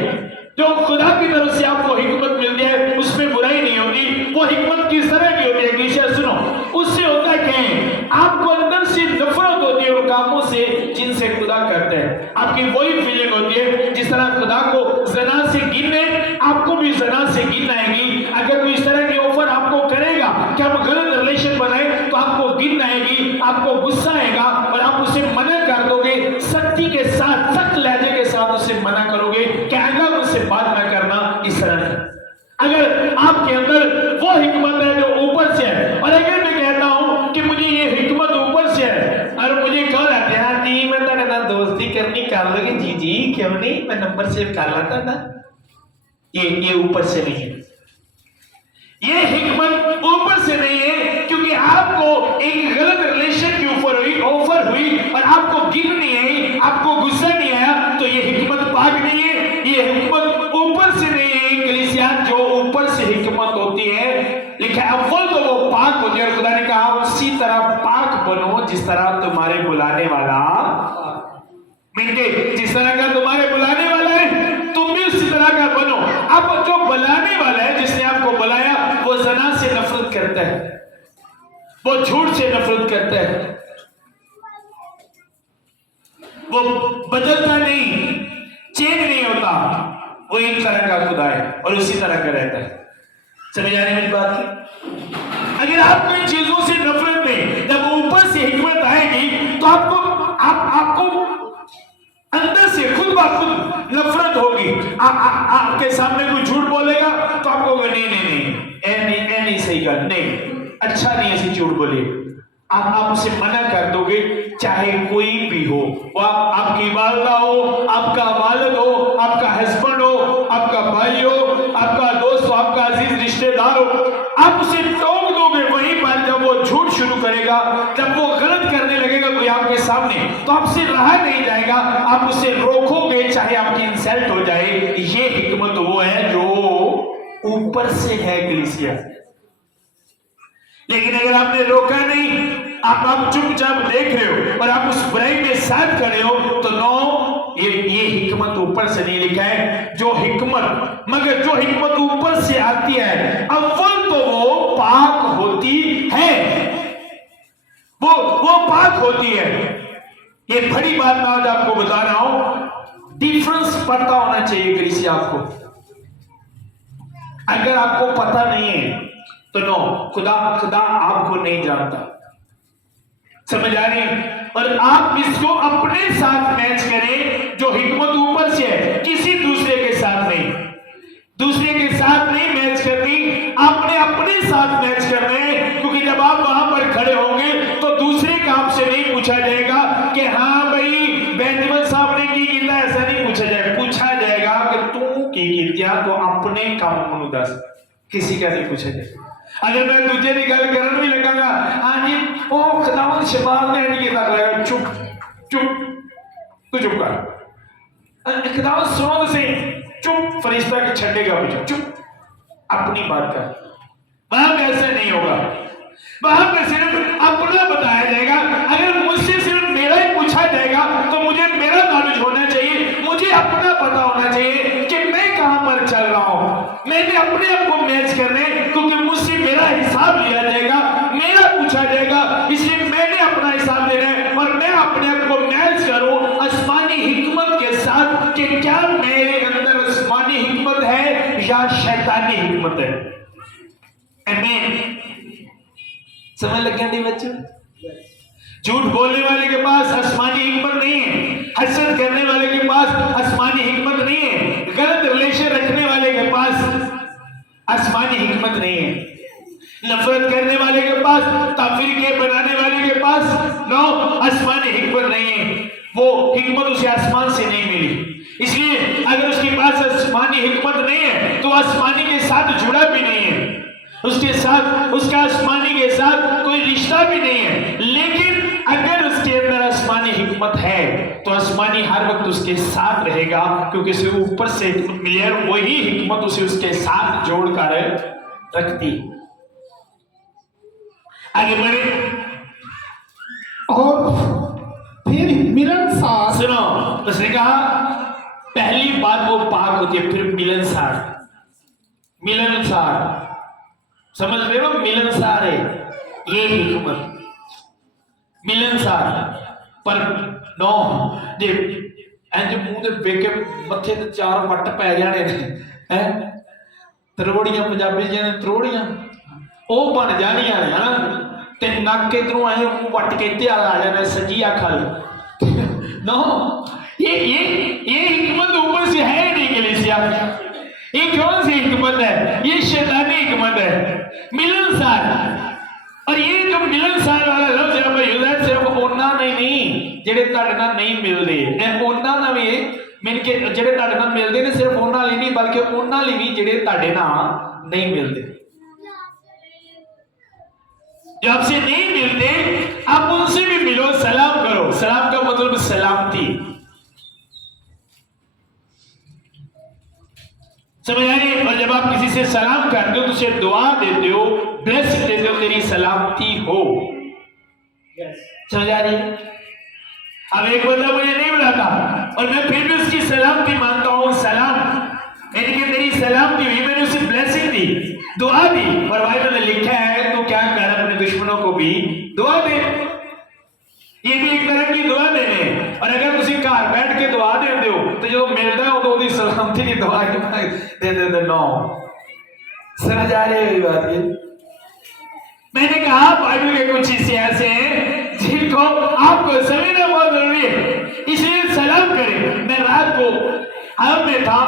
जो खुदा की तरफ से आपको हिकमत मिलती है, उसमें बुराई नहीं होती। वो हिकमत किस तरह की होती है कलीसिया सुनो, उससे होता है कि आपको अंदर से नफरत होती है उन कामों से जिनसे खुदा करते हैं। आपकी वही फीलिंग होती है जिस तरह खुदा को जना से गिनने, आपको भी जना से गिन आएगी। अगर कोई इस तरह की ऑफर आपको करेगा कि हम गलत रिलेशन बनाए तो आपको गिन आएगी, आपको गुस्सा आएगा और आप उसे मना कर दोगे, सख्ती के साथ, सख्त लहजे के साथ उसे मना करोगे कि आगे उससे बात ना करना। इस तरह नहीं। अगर आपके अंदर वो हिकमत है जो ऊपर से है, और अगर मैं कहता हूं कि मुझे ये हिकमत ऊपर से है और मुझे कह रहा है जी मैं तो ना दोस्ती करनी कर लोगे जी क्यों नहीं, मैं नंबर सेव कर लाता था, ये ऊपर से नहीं है। ये हिकमत ऊपर से नहीं है, क्योंकि आपको एक गलत रिलेशन की ऑफर हुई और आपको गिन नहीं आई, आपको गुस्सा नहीं आया, तो ये हिकमत पाक नहीं है, ये हिकमत ऊपर से नहीं है। कलीसिया जो ऊपर से हिकमत होती है, लिखा है अव्वल तो वो पाक होती है, और खुदा ने कहा उसी तरह पाक बनो जिस तरह तुम्हारे बुलाने वाला मिलके, जिस तरह का तुम्हारे बुलाने वाला है तुम भी उसी तरह का बनो। अब जो बुलाने वाला है जिसने आपको बुलाया वो ज़ना से नफरत करता है, वो झूठ से नफरत करता है, वो बदलता नहीं, चेंज नहीं होता, वो एक तरह का खुदा है और उसी तरह का रहता है। समझ आ रही मेरी बात की? अगर आपको इन चीजों से नफरत में, जब ऊपर से हिकमत आएगी तो आपको अंदर से खुद ब खुद नफरत होगी। आपके सामने कोई झूठ बोलेगा तो आपको नहीं सही कर, नहीं अच्छा नहीं ऐसी झूठ बोले, आप उसे मना कर दोगे, चाहे कोई भी हो, वो आपकी वालदा हो, आपका वालिद हो, आपका हस्बैंड हो, आपका भाई हो, आपका दोस्त हो, आपका अजीज रिश्तेदार हो, आप उसे टोक दोगे। वहीं पर जब वो झूठ शुरू करेगा, जब वो गलत करने लगेगा कोई आपके सामने, तो आपसे रहा नहीं जाएगा, आप उसे रोकोगे चाहे आपकी इंसल्ट हो जाए। ये हिकमत वो है जो ऊपर से है कलीसिया। लेकिन अगर आपने रोका नहीं, आप चुपचाप देख रहे हो और आप उस बुराई में साथ खड़े हो, तो नो, ये हिकमत ऊपर से नहीं। लिखा है जो हिकमत, मगर जो हिकमत ऊपर से आती है अव्वल तो वो पाक होती है, वो पाक होती है। ये बड़ी बात मैं आज आपको बता रहा हूं, डिफरेंस पता होना चाहिए कलीसिया आपको। अगर आपको पता नहीं है तो नो, खुदा आपको नहीं जानता। समझ आ रही है? और आप इसको अपने साथ मैच करें, जो हिकमत ऊपर से है, किसी दूसरे के साथ नहीं, दूसरे के साथ नहीं मैच करनी, आपने अपने साथ मैच करना है। क्योंकि जब आप वहां पर खड़े होंगे तो दूसरे का आपसे नहीं पूछा जाएगा कि हाँ भाई बेंजामिन साहब ने की कीता, ऐसा नहीं पूछा जाएगा। पूछा जाएगा कि तू की कीतिया, तो अपने काम को दस, किसी का नहीं पूछा जाएगा। अगर मैं दूसरे की गल करन भी लगांगा, हाँ जी वो खुदावंद शबाब ने नहीं किया, करेगा चुप तू चुप कर, खुदावंद सुनो तो सही, चुप, फरिश्ता के छड्डेगा पीछे, चुप, अपनी बात कर। वहां में ऐसा नहीं होगा, वहां पे सिर्फ अपना बताया जाएगा। अगर मुझसे सिर्फ मेरा ही पूछा जाएगा तो मुझे मेरा नॉलेज होना चाहिए, मुझे अपना पता होना चाहिए कि मैं कहां पर चल रहा हूं। मैंने अपने आप को मैच करने, क्योंकि मुझसे मेरा हिसाब लिया जाएगा, मेरा पूछा जाएगा, इसलिए मैंने अपना हिसाब देना है। और मैं अपने आप को मैच करूं आसमानी हिकमत के साथ कि क्या मेरे अंदर आसमानी हिकमत है या शैतानी हिकमत है। आमीन। समझ लग गया नहीं बच्चों? झूठ बोलने वाले के पास आसमानी हिकमत नहीं है, हसद करने वाले के पास आसमानी हिकमत नहीं है, गलत रिलेशन रखने वाले के पास आसमानी हिकमत नहीं है, नफरत करने वाले के पास, तफरीके बनाने वाले के पास नो आसमानी हिकमत नहीं है। वो हिकमत उसे आसमान से नहीं मिली, इसलिए अगर उसके पास आसमानी हिकमत नहीं है तो आसमानी के साथ जुड़ा भी नहीं है, उसके साथ उसका आसमानी के साथ कोई रिश्ता भी नहीं है। लेकिन अगर उसके अंदर आसमानी हिकमत है तो आसमानी हर वक्त उसके साथ रहेगा, क्योंकि उसे ऊपर से हिकमत मिली है, वही हिकमत उसे उसके साथ जोड़कर रखती। आगे बढ़े और फिर मिलनसार। सुनो, उसने कहा पहली बात वो पाक होती है, फिर मिलनसार। मिलनसार समझ रहे हो, मिलनसार है ये हिकमत, मिलनसार। पर नो जे इंज मुंह दे बेके मत्थे ते चार वट पै जाने ने है, त्रोड़ियां पंजाबी जी ने त्रोड़ियां ਉਹ बन जानियां है ना, ते नक इधरों आए मुंह वट के इत्ते आ जाना सजी अखल। नो ये हिकमत ऊपर से है नहीं कलीसिया, ये कौन सी हिकमत है? ये शैतानी हिकमत है, मिलनसार। और ये जो मिलनसार वाला लफ्ज है भाई यूज़ सिर्फ उन्ना नहीं जेड़े तुहाडे नाल नहीं मिलदे, ए उन्ना ना भी मिल के जेड़े तुहाडे नाल मिलदे ने, सिर्फ उन्ना ਲਈ नहीं बल्कि उन्ना ਲਈ भी जेड़े तुहाडे नाल नहीं मिलदे। जो आपसे नहीं मिलते आप उनसे भी मिलो, सलाम करो। सलाम का मतलब सलामती, समझ आए? और जब आप किसी से सलाम करते हो तो उसे दुआ देते हो, ब्लेसिंग देते हो, तेरी सलामती हो। समझ आ रही है? अब एक बंदा मुझे नहीं बुलाता और मैं फिर भी उसकी सलामती मानता हूं, सलाम यानी कि तेरी सलामती हुई, मैंने उसे ब्लेसिंग दी, दुआ दी। और बाइबल में लिखा है तो क्या कर अपने दुश्मनों को भी दुआ दे, ये भी एक तरह की दुआ देने। और अगर तुम घर बैठ के दुआ देते हो तो जो मिलता है तो सलामती की दुआ दे देते। नो समझ आ रही है बात? ये मैंने कहा बाइबल के कुछ हिस्से ऐसे हैं जिनको आपको समझना बहुत जरूरी है, इसलिए सलाम करें। मैं रात को हम में था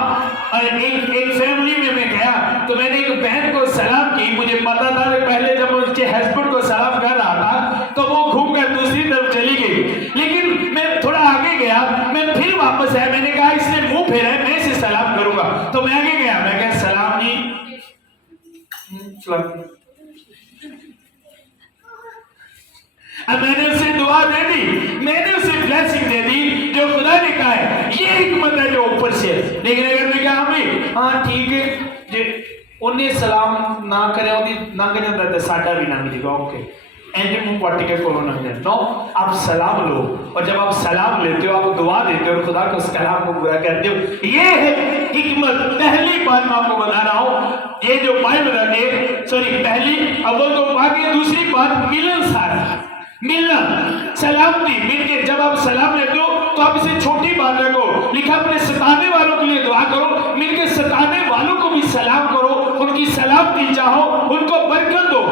और एक फैमिली में मैं गया तो मैंने एक बहन को सलाम की। मुझे पता था कि पहले जब मैं उसके हस्बैंड को सलाम कर रहा था तो वो घूमकर दूसरी तरफ चली गई, लेकिन मैं थोड़ा आगे गया, मैं फिर वापस आया, मैंने कहा इसने मुंह फेरा है, मैं इसे सलाम करूंगा। तो मैं आगे गया, मैं कहा सलाम जी, अब मैंने उसे दुआ दे दी, मैंने उसे ब्लेसिंग दे दी जो खुदा ने कहा है। ये हिकमत है जो ऊपर से। लेकिन अगर मैं कहा भाई हाँ ठीक है जे उन्हें सलाम ना करे ओदी नंग जाता तो साडा भी नंग जाएगा, ओके एंड मुंह पट के कोलो नंग जाए। नो, आप सलाम लो, और जब आप सलाम लेते हो आप दुआ देते हो और खुदा को उस कलाम को पूरा करते हो। ये है हिकमत। पहली बात मैं आपको बता रहा हूँ, ये जो बाइबल है, सॉरी पहली अव्वल तो बाकी, दूसरी बात मिलनसार, मिलना, सलामती, मिलके जब आप सलाम लेते हो तो आप इसे छोटी बात रखो। लिखा अपने सताने वालों के लिए दुआ करो, मिलके सताने वालों को भी सलाम करो, उनकी सलामती चाहो, उनको बरकत दो।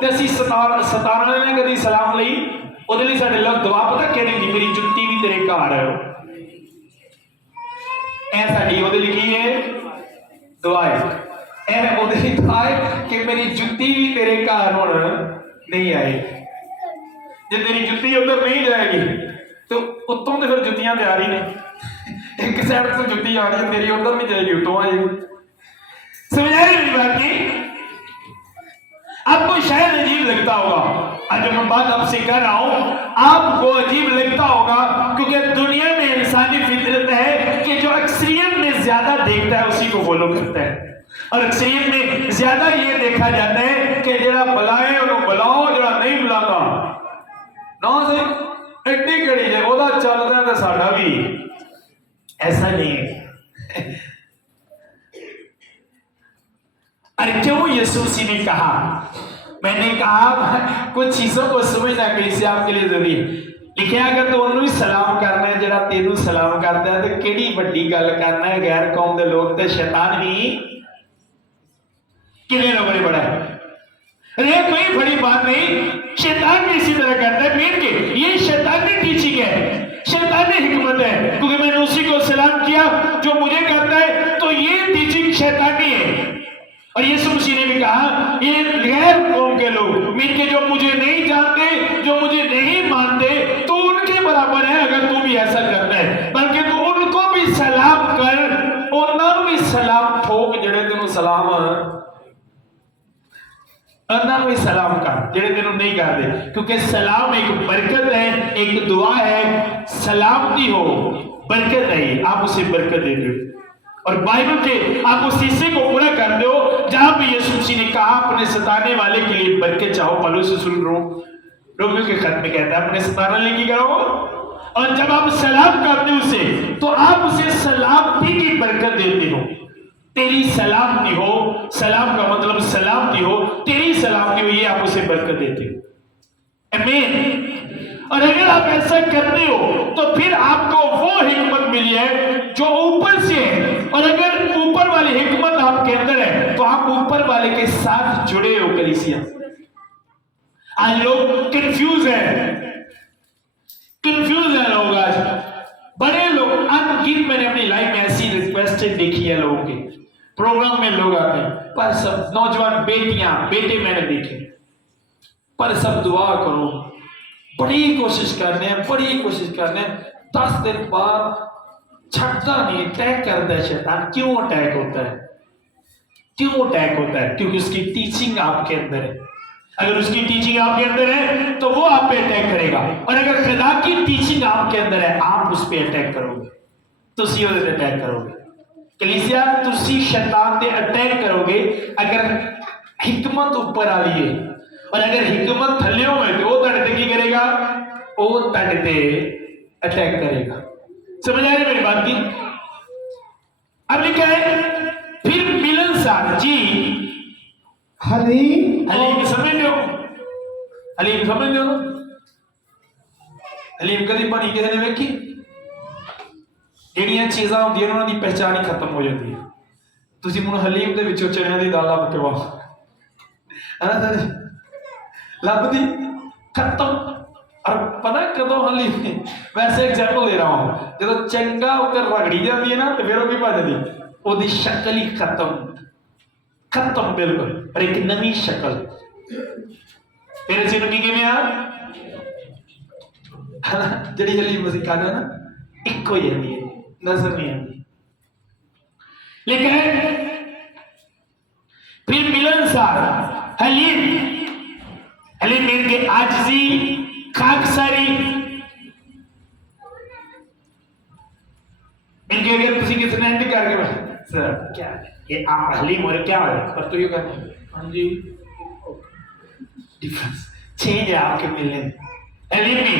तैसी सताना ने कभी सलाम ली ਉਹਦੇ ਲਈ ਸਾਡੇ ਲੋਕ ਦੁਆ ਪਤਾ ਕਿਹੜੀ ਦੀ, ਮੇਰੀ ਜੁੱਤੀ ਵੀ ਤੇਰੇ ਘਰ ਐ ਸਾਡੀ ਉਹਦੇ ਲਈ ਕੀ ਹੈ ਦੁਆ ਹੈ, ਐ ਉਹਦੇ ਲਈ ਦੁਆ ਹੈ ਕਿ ਮੇਰੀ ਜੁੱਤੀ ਵੀ ਤੇਰੇ ਘਰ ਹੁਣ नहीं आए। जे तेरी जुत्ती उधर नहीं जाएगी तो उत्तों तो फिर जुत्तियां तैयार ही ने, एक साइड से जुत्ती आ रही है तेरी उधर नहीं जाएगी, उत्तों आ जाएगी। समझ आ रही बात की? आपको शायद अजीब लगता होगा, आज मैं बात आपसे कर रहा हूं, आपको अजीब लगता होगा क्योंकि दुनिया में इंसानी फितरत है कि जो अक्सरियत में ज्यादा देखता है उसी को फॉलो करता है, और अक्सरियत में ज्यादा ये देखा जाता है कि जरा बुलाए उन्होंने बुलाओ, जरा नहीं बुलाता ना से एड्डी कड़ी है ओदा चलता है तो साडा भी ऐसा नहीं है। अरे क्यों यीशु ने कहा, मैंने कहा कुछ चीजों को समझना कैसे आपके लिए जरूरी है। लिखे अगर तो उन्होंने सलाम करना है जरा तेनू सलाम करता है तो केड़ी बड़ी गल करना है, गैर कौम के लोग तो शैतान भी किले लोग बड़े बड़ा है। अरे कोई बड़ी बात नहीं, शैतान भी इसी तरह करता है। मेन के ये शैतानी टीचिंग है, शैतानी हिकमत है, क्योंकि मैंने उसी को सलाम किया जो मुझे करता है, तो ये टीचिंग शैतानी है। और यीशु मसीह ने भी कहा ये गैर कौम के लोग, मीन के जो मुझे नहीं जानते, जो मुझे नहीं मानते, तो उनके बराबर है अगर तू भी ऐसा करता है, बल्कि तू उनको भी सलाम कर, उन्होंने भी सलाम ठोक जड़े तेन सलाम, उन्होंने भी सलाम कर जड़े तेन नहीं करते, क्योंकि सलाम एक बरकत है, एक दुआ है। सलामती हो, बरकत है, आप उसे बरकत देते हो। और बाइबल के आप उस हिस्से को पूरा कर दो जहां पे यीशु मसीह ने कहा अपने सताने वाले के लिए बरकत चाहो। पौलुस रोमियो के खत में कहता है अपने सताने वाले की करो, और जब आप सलाम करते हो उसे, तो आप उसे सलामती की बरकत देते हो। तेरी सलामती हो, सलाम का मतलब सलामती हो, तेरी सलामती हो, ये आप उसे बरकत देते हो। आमीन। और अगर आप ऐसा करते हो तो फिर आपको वो हिकमत मिली है जो ऊपर से है, और अगर ऊपर वाली हिकमत आपके अंदर है तो आप ऊपर वाले के साथ जुड़े हो। कलीसिया आज लोग कंफ्यूज है लोग, आज बड़े लोग अनगिनत, मैंने अपनी लाइफ में ऐसी रिक्वेस्टें देखी है लोगों के प्रोग्राम में, लोग आते हैं पर सब नौजवान बेटियां बेटे मैंने देखे, पर सब दुआ करो, बड़ी कोशिश करने हैं, बड़ी कोशिश करने हैं, 10 दिन बाद छटता नहीं, अटैक करता है शैतान। क्यों अटैक होता है? क्यों अटैक होता है? क्योंकि उसकी टीचिंग आपके अंदर है। अगर उसकी टीचिंग आपके अंदर है तो वो आप पे अटैक करेगा, और अगर खुदा की टीचिंग आपके अंदर है आप उस पे अटैक करोगे, तुसी ਉਹਦੇ ਤੇ अटैक करोगे। कलीसिया तुसी शैतान ते अटैक करोगे अगर हिकमत ऊपर आ रही है, और अगर हिकमत थल्ले होए तो वो तड़ते की करेगा, वो तड़ते अटैक करेगा। समझ आ रही मेरी बात की? अब लिखा है फिर मिलनसार जी हलीम समझ लो, हलीम समझ लो ना, हलीम कभी बनी किसी ने वेखी? ਜਿਹੜੀਆਂ ਚੀਜ਼ਾਂ ਹੁੰਦੀਆਂ ਉਹਨਾਂ ਦੀ ਪਹਿਚਾਨ ਹੀ ਖਤਮ ਹੋ ਜਾਂਦੀ ਹੈ। ਤੁਸੀਂ ਮੈਨੂੰ ਹਲੀਮ ਦੇ ਵਿੱਚੋਂ ਚਣਿਆਂ ਦੀ ਦਾਲ ਲੱਭ ਕੇ ਵਾਹ ਹੈ ਨਾ ਸਰ, ਲੱਭਦੀ ਖਤਮ। और पता कदों हलीम, वैसे एग्जाम्पल दे रहा हूं, जो चंगा उधर रगड़ी जाती है ना तो फिर वो भी भजदी, ਉਹਦੀ शक्ल ही खत्म बिल्कुल, और एक नवी शक्ल। फिर ਅਸੀਂ ਨੂੰ ਕੀ ਕਹਿੰਦੇ ਆ, ਜਿਹੜੀ ਹਲੀਮ ਅਸੀਂ ਖਾਂਦੇ ਨਾ ਇੱਕੋ ਹੀ ਹੁੰਦੀ ਹੈ, नजर नहीं आती। लेकिन फिर मिलनसार हलीम मिल के आजजी खाकसारी, इनके अगर किसी की स्टैंड करके सर क्या ये आप हलीम हो रहे क्या हो, पर तो ये करना हाँ जी डिफरेंस चेंज है आपके मिलने हलीम में।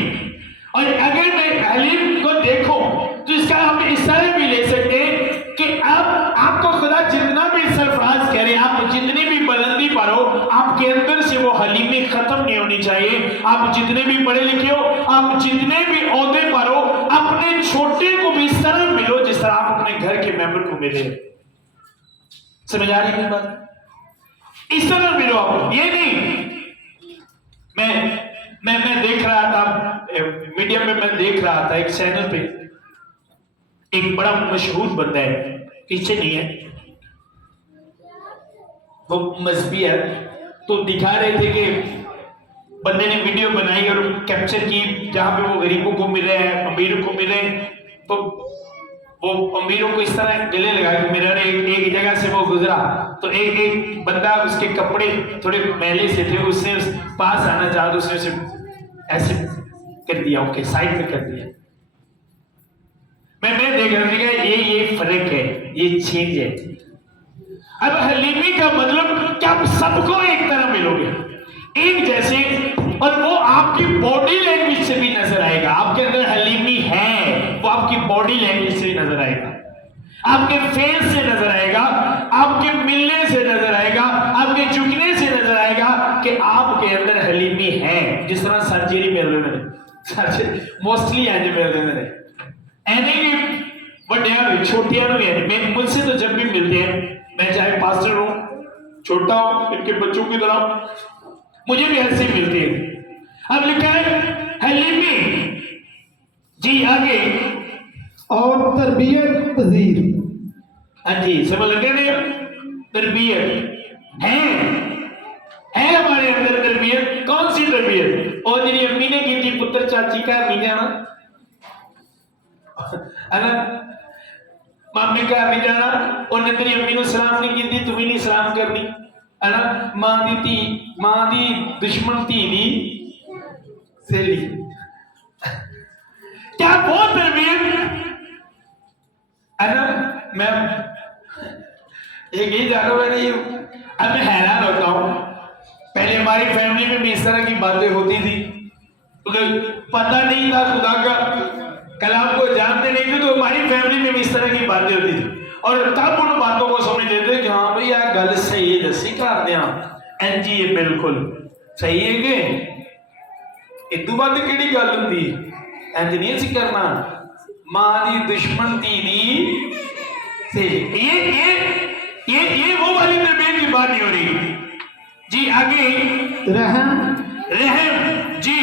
और अगर मैं हलीम को देखो तो इसका हम इशारे भी ले सकते हैं कि आपको खुदा जितना भी सरफराज करे, आप जितनी भी बुलंदी पर हो, आपके अंदर से वो हलीमी खत्म नहीं होनी चाहिए। आप जितने भी पढ़े लिखे हो, आप जितने भी ओहदे पर हो, अपने छोटे को भी इस तरह मिलो जिस तरह आप अपने घर के मेंबर को मिले। समझ आ रही है बात? इस तरह मिलो आप, ये नहीं मैं देख रहा था मीडिया में, मैं देख रहा था एक चैनल पे एक बड़ा मशहूर बंदा है, पीछे नहीं है, वो मजहबी है, तो दिखा रहे थे कि बंदे ने वीडियो बनाई और कैप्चर की जहां पे वो गरीबों को मिले हैं, अमीरों को मिले, तो वो अमीरों को इस तरह गले लगा के मिरर एक जगह से वो गुजरा तो एक बंदा उसके कपड़े थोड़े मैले से थे, उसने उस पास आना चाहा तो उसने उसे ऐसे कर दिया, ओके साइड में कर दिया। मैं देख रहा हूं ये फर्क है, ये चेंज है। अब हलीमी का मतलब कि आप सबको एक तरह मिलोगे, एक जैसे, और वो आपकी बॉडी लैंग्वेज से भी नजर आएगा। आपके अंदर हलीमी है, वो आपकी बॉडी लैंग्वेज से भी नजर आएगा, आपके फेस से नजर आएगा, आपके मिलने से नजर आएगा, आपके झुकने से नजर आएगा कि आपके अंदर हलीमी है। जिस तरह सर्जरी मिल रहे हैं, मोस्टली एज मिल रहे हैं, ऐने भी बड़े छोटिया मैं मुझसे तो जब भी मिलते हैं, मैं चाहे पास्टर हूं, छोटा हूं, इनके बच्चों की तरह, मुझे भी ऐसे मिलते हैं अब लिखा है लिपि जी आगे और तरबियत पजीर। हाँ जी समझ लगे ने तरबियत है हमारे अंदर तरबियत। कौन सी तरबियत? और मेरी अम्मी ने की थी पुत्र चाची का नहीं जाना है ना, मामी का नहीं जाना, उन्हें तेरी अम्मी ने सलाम नहीं की थी, तुम्हें नहीं सलाम करनी है ना। मां दी दुश्मन धी दी सहेली, क्या बहुत तरबियत है ना। मैं एक ही जानो मैंने ये, अब मैं हैरान होता हूं, पहले हमारी फैमिली में भी इस तरह की बातें होती थी, पता नहीं था खुदा का, कलाम को जानते नहीं थे, तो हमारी फैमिली में भी इस तरह की बातें होती थी। और तब उन बातों को समझ लेते कि हाँ भाई यार गल सही है, दसी कर दिया एंजी ये बिल्कुल सही है कि इदू बात केड़ी गल होंदी इंज नहीं सी करना। मां दी दुश्मन धी दी से ये वो वाली तरबियत की बात नहीं हो रही जी। आगे रहम जी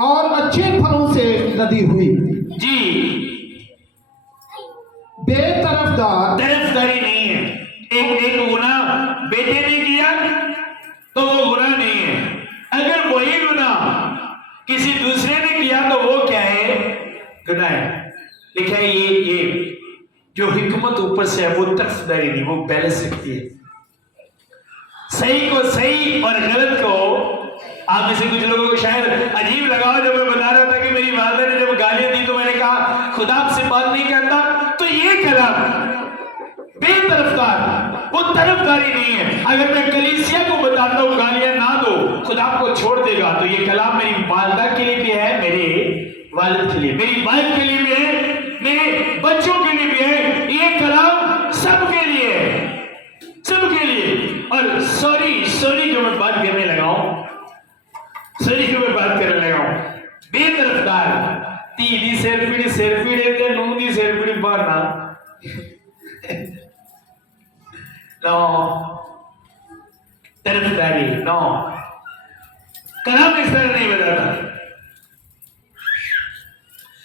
और अच्छे फलों से लदी हुई जी। तरफदारी नहीं है। एक गुनाह बेटे ने किया तो वो गुनाह नहीं है, अगर वही गुनाह किसी दूसरे ने किया तो वो क्या है? गुनाह है। लिखा है ये जो हिकमत ऊपर से है वो तरफदारी नहीं, वो बैलेंस रखती है। सही को सही और गलत को, आप में से कुछ लोगों को शायद अजीब लगा जब मैं बता रहा था कि मेरी वालिदा ने जब गालियां दी तो मैंने कहा खुदा आपसे बात नहीं करता, तो ये कलाम बेतरफदार, वो तरफदारी नहीं है। अगर मैं कलीसिया को बताता हूँ गालियां ना दो, खुदा आपको छोड़ देगा, तो ये कलाम मेरी वालिदा के लिए भी है, मेरे वालिद के लिए, मेरी वाइफ के लिए भी है, मेरे बच्चों के लिए भी है। ये कलाम सबके लिए है, सबके लिए। और सॉरी जो मैं बात करने लगा हूं, बेतरफदार धी दी सिर पीड़े ते नूं दी सिर पीड़ी भरना नो, तरफदारी नो, कलम इस तरह नहीं बताता,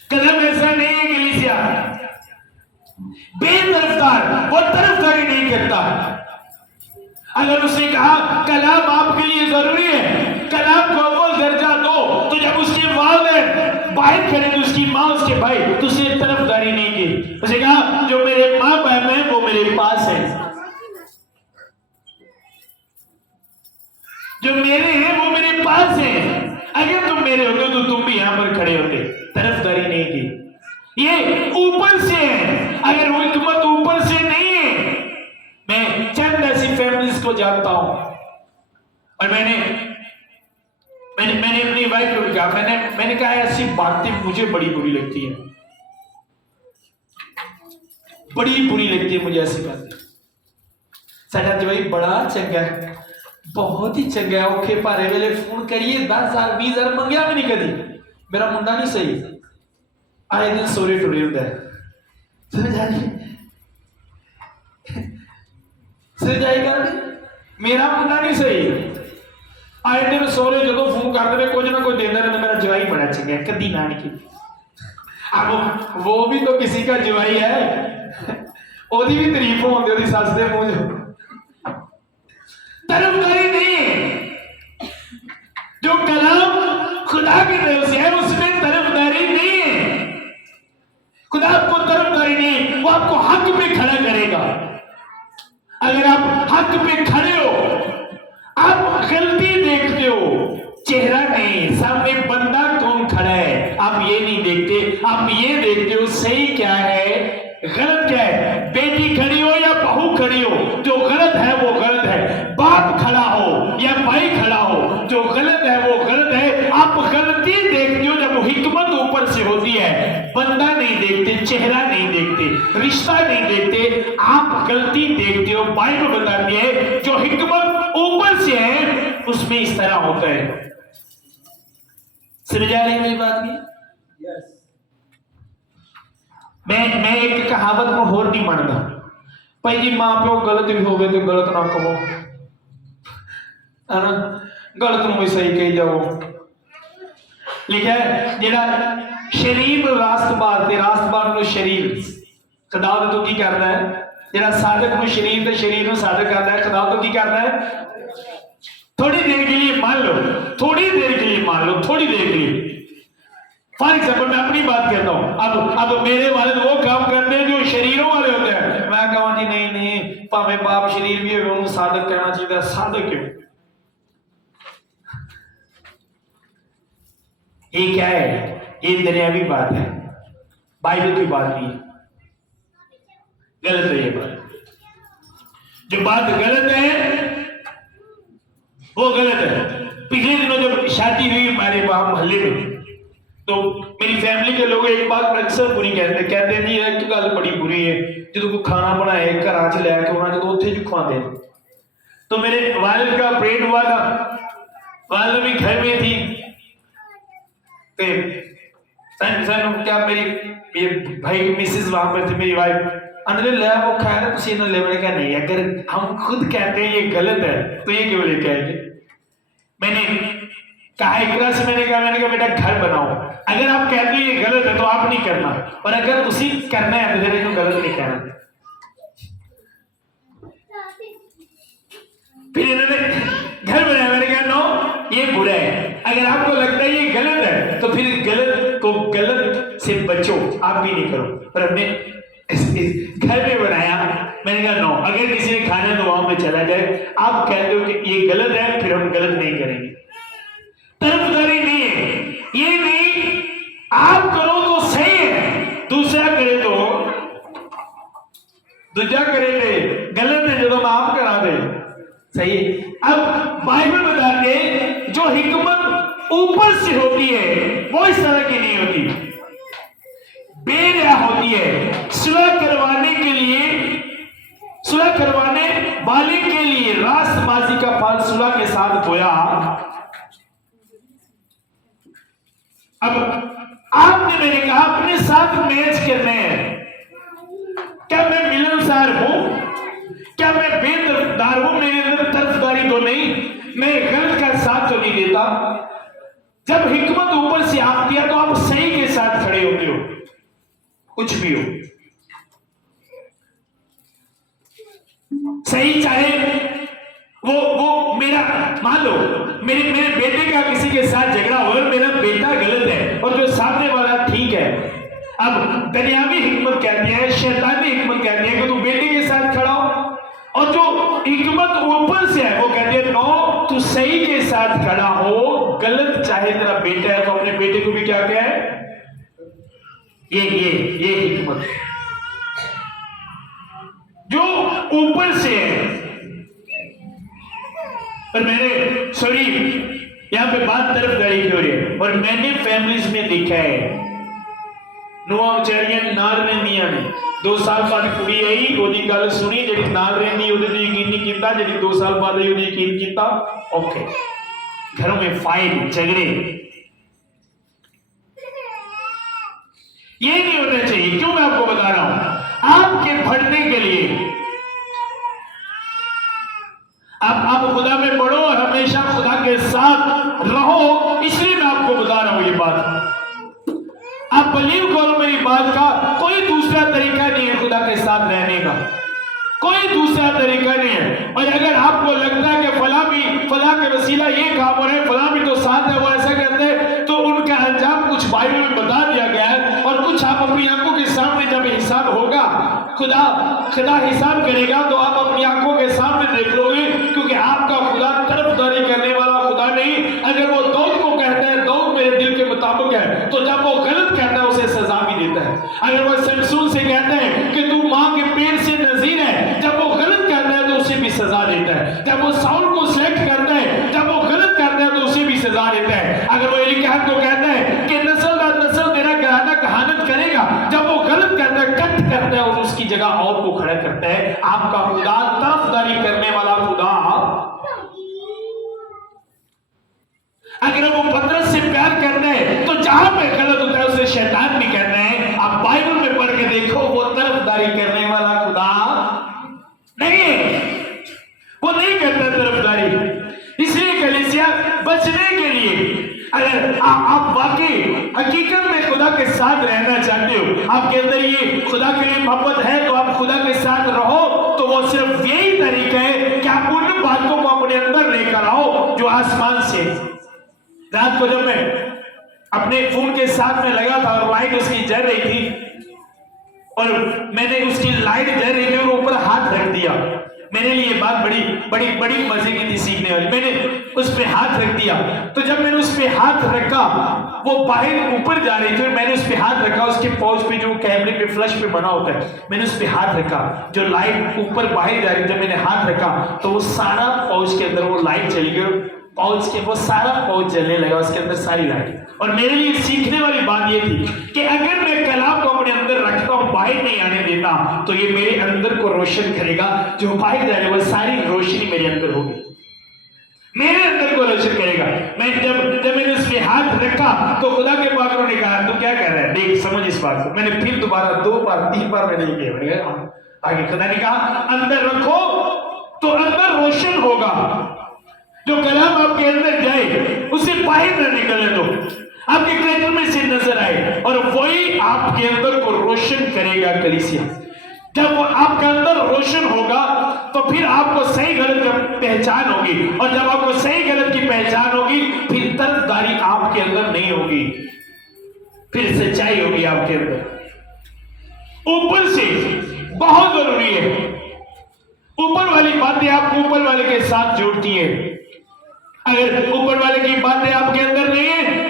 कलम ऐसा नहीं है। कलीसिया बेतरफदार, वो तरफदारी नहीं करता। अगर उसने कहा कलाम आपके लिए जरूरी है, कलाम को अव्वल दर्जा दो, तो जब उसके वालिदैन बात करें तो उसकी माँ उसके भाई, तो उसने तरफदारी नहीं की। उसने कहा जो मेरे माँ बाप हैं वो मेरे पास है, जो मेरे हैं वो मेरे पास है। अगर तुम मेरे होते तो तुम भी यहां पर खड़े होते। तरफदारी नहीं की, ये ऊपर से है। अगर वो हिकमत ऊपर से नहीं है, मैं चंद ऐसी फैमिलीज को जानता हूं, और मैंने अपनी वाइफ को भी कहा, मैंने कहा ऐसी बातें मुझे बड़ी बुरी लगती है, बड़ी बुरी लगती है मुझे ऐसी बातें। साडा जवाई बड़ा चंगा है, बहुत ही चंगा है, औखे भारे वेले फोन करिए 10,000 20,000 मंगया भी नहीं कदी, मेरा मुंडा नहीं सही, आए दिन सोरे टुरे होता है, समझ आएगा, मेरा मुंडा नहीं सही, आए दिन सोरे जो फोन कर दे कुछ ना कुछ देना रहता, मेरा जवाई बड़ा चंगा है, कदी ना नहीं की। अब वो भी तो किसी का जवाई है, ओदी भी तारीफ होती ओदी सस दे मुंह जो। तरफदारी नहीं है, जो कलाम खुदा की तरफ से है उसमें तरफदारी नहीं है। खुदा आपको तरफदारी नहीं, वो आपको हक पे खड़ा करेगा। अगर आप हक पे खड़े हो, आप गलती देखते हो, चेहरा नहीं, सामने बंदा कौन खड़ा है आप ये नहीं देखते, आप ये देखते हो सही क्या है गलत क्या है। बेटी खड़ी हो या बहू खड़ी हो, जो गलत है वो गलत है। बाप खड़ा हो या भाई खड़ा हो, जो गलत है वो गलत है। आप गलती देखते हो जब हिकमत ऊपर से होती है, बंदा नहीं देखते, चेहरा नहीं देखते, रिश्ता नहीं देखते, आप गलती देखते हो। बाइबल बताती है जो हिकमत ऊपर से है उसमें इस तरह होता है। समझ आ रही मेरी बात की? मैं एक कहावत में होर नहीं मानता, भाई जी मां प्यो गलत भी हो गए तो गलत ना कहो, है ना, गलत में सही कही जाओ, लिखा है जेड़ा शरीर ਨੂੰ ਰਾਸਤ ਮਾਰਦੇ ਰਾਸਤ ਮਾਰਨ ਨੂੰ शरीर खुदा तो की करता है जेड़ा साधक ਨੂੰ शरीर ਤੇ शरीर ਨੂੰ साधक करता है खुदा तो की करता है थोड़ी देर के लिए मान लो थोड़ी देर के लिए मान लो थोड़ी देर के लिए फॉर एग्जाम्पल मैं अपनी बात कहता हूं अब मेरे वाले वो काम करते हैं जो शरीरों वाले होते हैं मैं कहूँ जी नहीं नहीं भावे बाप शरीर भी हो साधक कहना चाहिए साधक क्यों ये क्या है ये दुनियावी बात है बाइबल की बात नहीं गलत है ये बात जो बात गलत है वो गलत है पिछले दिनों जब शादी हुई हमारे वहां मोहल्ले में तो मेरी फैमिली के लोग एक बात अक्सर बुरी कहते हैं जी एक गल बड़ी बुरी है जो कोई खाना बनाए घर च लैके आना जो उत्थे जो खुआते तो मेरे वालिद का ऑपरेट हुआ था वालिद भी घर में थी ते सन क्या मेरी भाई मिसेस वहां पर थी मेरी वाइफ अंदर ले वो खाया ना तुम ले मैंने कहा नहीं अगर हम खुद कहते हैं ये गलत है तो ये क्यों लेके आएंगे मैंने कहा इकरा से मैंने कहा बेटा घर बनाओ अगर आप कहते हैं ये गलत है तो आप नहीं करना और अगर तुसी करना है तो मेरे को गलत नहीं कहना फिर इन्होंने घर बनाया मैंने कहा नो ये बुरा है अगर आपको लगता है ये गलत है तो फिर गलत को गलत से बचो आप भी नहीं करो पर हमने घर में बनाया मैंने कहा नो अगर किसी ने खाना तो वहां पे चला जाए आप कहते हो कि ये गलत है फिर हम गलत नहीं करेंगे तरफदारी नहीं है ये नहीं आप करो तो सही है दूसरा करे तो दूजा करे थे गलत है जो आप करा दे सही है अब बाइबल बताते जो हिकमत ऊपर से होती है वो इस तरह की नहीं होती बेरिया होती है सुलह करवाने के लिए सुलह करवाने वाले के लिए रास्तबाजी का फल सुलह के साथ बोया अब आपने मैंने कहा अपने साथ मैच करने हैं क्या मैं मिलनसार हूं क्या मैं बेतरफदार हूं मेरे अंदर तरफदारी तो नहीं मैं गलत का साथ तो नहीं देता जब हिकमत ऊपर से आती है तो आप सही के साथ खड़े होते हो कुछ भी हो सही चाहे वो मेरा मान लो मेरे बेटे का किसी के साथ झगड़ा हो मेरा बेटा गलत है और जो सामने वाला ठीक है अब दुनियावी हिकमत कहती है शैतानी हिकमत कहती है कि तू बेटे के साथ खड़ा हो और जो हिकमत ऊपर से है वो कहती है नो तू सही के साथ खड़ा हो गलत चाहे तेरा बेटा है तो अपने बेटे को भी क्या क्या है ये हिकमत जो ऊपर से है और मैंने सॉरी यहां पे बात तरफदारी की हो रही है और मैंने फैमिलीज में देखा है नुआ बेचारियां नाल रहिंदियां ने 2 साल बाद कुड़ी आई ओदी गल सुनी जेडी नाल रहिंदी ओदे ते यकीन नहीं कीता जेडी 2 साल बाद आई ओदे यकीन कीता ओके घरों में फाइट झगड़े ये नहीं होना चाहिए क्यों मैं आपको बता रहा हूं आपके बढ़ने के लिए आप खुदा में बढ़ो और हमेशा खुदा के साथ रहो इसलिए मैं आपको बता रहा हूं ये बात आप बिलीव करो मेरी बात का कोई दूसरा तरीका नहीं है खुदा के साथ रहने का कोई दूसरा तरीका नहीं है और अगर आपको लगता है कि फला के वसीला ये काम हो रहा है फला भी तो साथ है वो ऐसा करते हैं तो उनका अंजाम कुछ बाइबल में बता दिया गया है और कुछ आप अपनी आंखों के सामने जब हिसाब होगा खुदा हिसाब करेगा तो आप अपनी आंखों के सामने देख लोगे क्योंकि आपका खुदा तरफदारी करने वाला खुदा नहीं अगर वो दौद को कहता है दौद मेरे दिल के मुताबिक है तो जब वो गलत कहता है उसे सजा भी देता है अगर वो शमसून से कहता है कि तू मां के पेट से नजीर है जब वो गलत कहता है तो उसे भी सजा देता है जब वो साउल को सिलेक्ट करता है जब वो गलत करता है तो उसे भी सजा देता है अगर वो एलीकाह को कहता है कि नस्ल दर नस्ल तेरा घराना कहानत करेगा जब वो गलत करता है कट करता है और उसकी जगह और को खड़ा करता है आपका खुदा तरफदारी करने वाला खुदा अगर वो पतरस से प्यार करना है तो जहां पे गलत होता है उसे शैतान भी करना है आप बाइबल में पढ़ के देखो वो तरफदारी करने वाला खुदा नहीं है वो नहीं करता तरफदारी इसलिए कलीसिया बचने के लिए अगर आप वाकई हकीकत में खुदा के साथ रहना चाहते हो, आपके अंदर ये खुदा के लिए मोहब्बत है, तो आप खुदा के साथ रहो। तो वो सिर्फ यही तरीका है कि आप उन बातों को अपने अंदर लेकर आओ जो आसमान से। रात को जब मैं अपने फोन के साथ में लगा था और लाइट उसकी जल रही थी, और मैंने उसकी लाइट जल रही थी और ऊपर हाथ रख दिया, मेरे लिए बात बड़ी बड़ी बड़ी मजे की थी सीखने वाली। मैंने उस पे हाथ रख दिया, तो जब मैंने उस पे हाथ रखा, वो बाहर ऊपर जा रही थी, मैंने उस पे हाथ रखा, उसके पाउच पे जो कैमरे पे फ्लैश पे बना होता है, मैंने उस पे हाथ रखा, जो लाइट ऊपर बाहर जा रही थी, जब मैंने हाथ रखा तो वो सारा पाउच के अंदर वो लाइट चली गई, पाउच के वो सारा पाउच जलने लगा, उसके अंदर सारी लाइट। और मेरे लिए सीखने वाली बात ये थी कि अगर मैं कलाम को अपने अंदर रखता हूं, बाहर नहीं आने देता, तो ये मेरे अंदर को रोशन करेगा, जो बाहर जा रही है वो सारी रोशनी मेरे अंदर होगी, मेरे अंदर को रोशन करेगा। मैं जब मैंने उस पे हाथ रखा तो खुदा के पाक ने कहा, तू क्या कर रहा है, देख समझ इस बात को। मैंने फिर दोबारा 2 बार 3 बार मैंने ये किया, आगे खुदा ने कहा अंदर रखो तो अंदर रोशन होगा, जो कलाम आपके अंदर जाए उसे बाहर न निकलने दो, आपके कल्चर में से नजर आए, और वही आपके अंदर को रोशन करेगा कलीसिया। जब वो आपके अंदर रोशन होगा तो फिर आपको सही गलत की पहचान होगी, और जब आपको सही गलत की पहचान होगी फिर तरफदारी आपके अंदर नहीं होगी, फिर सच्चाई होगी आपके अंदर। ऊपर से बहुत जरूरी है, ऊपर वाली बातें आपको ऊपर वाले के साथ जोड़ती है। अगर ऊपर वाले की बातें आपके अंदर नहीं है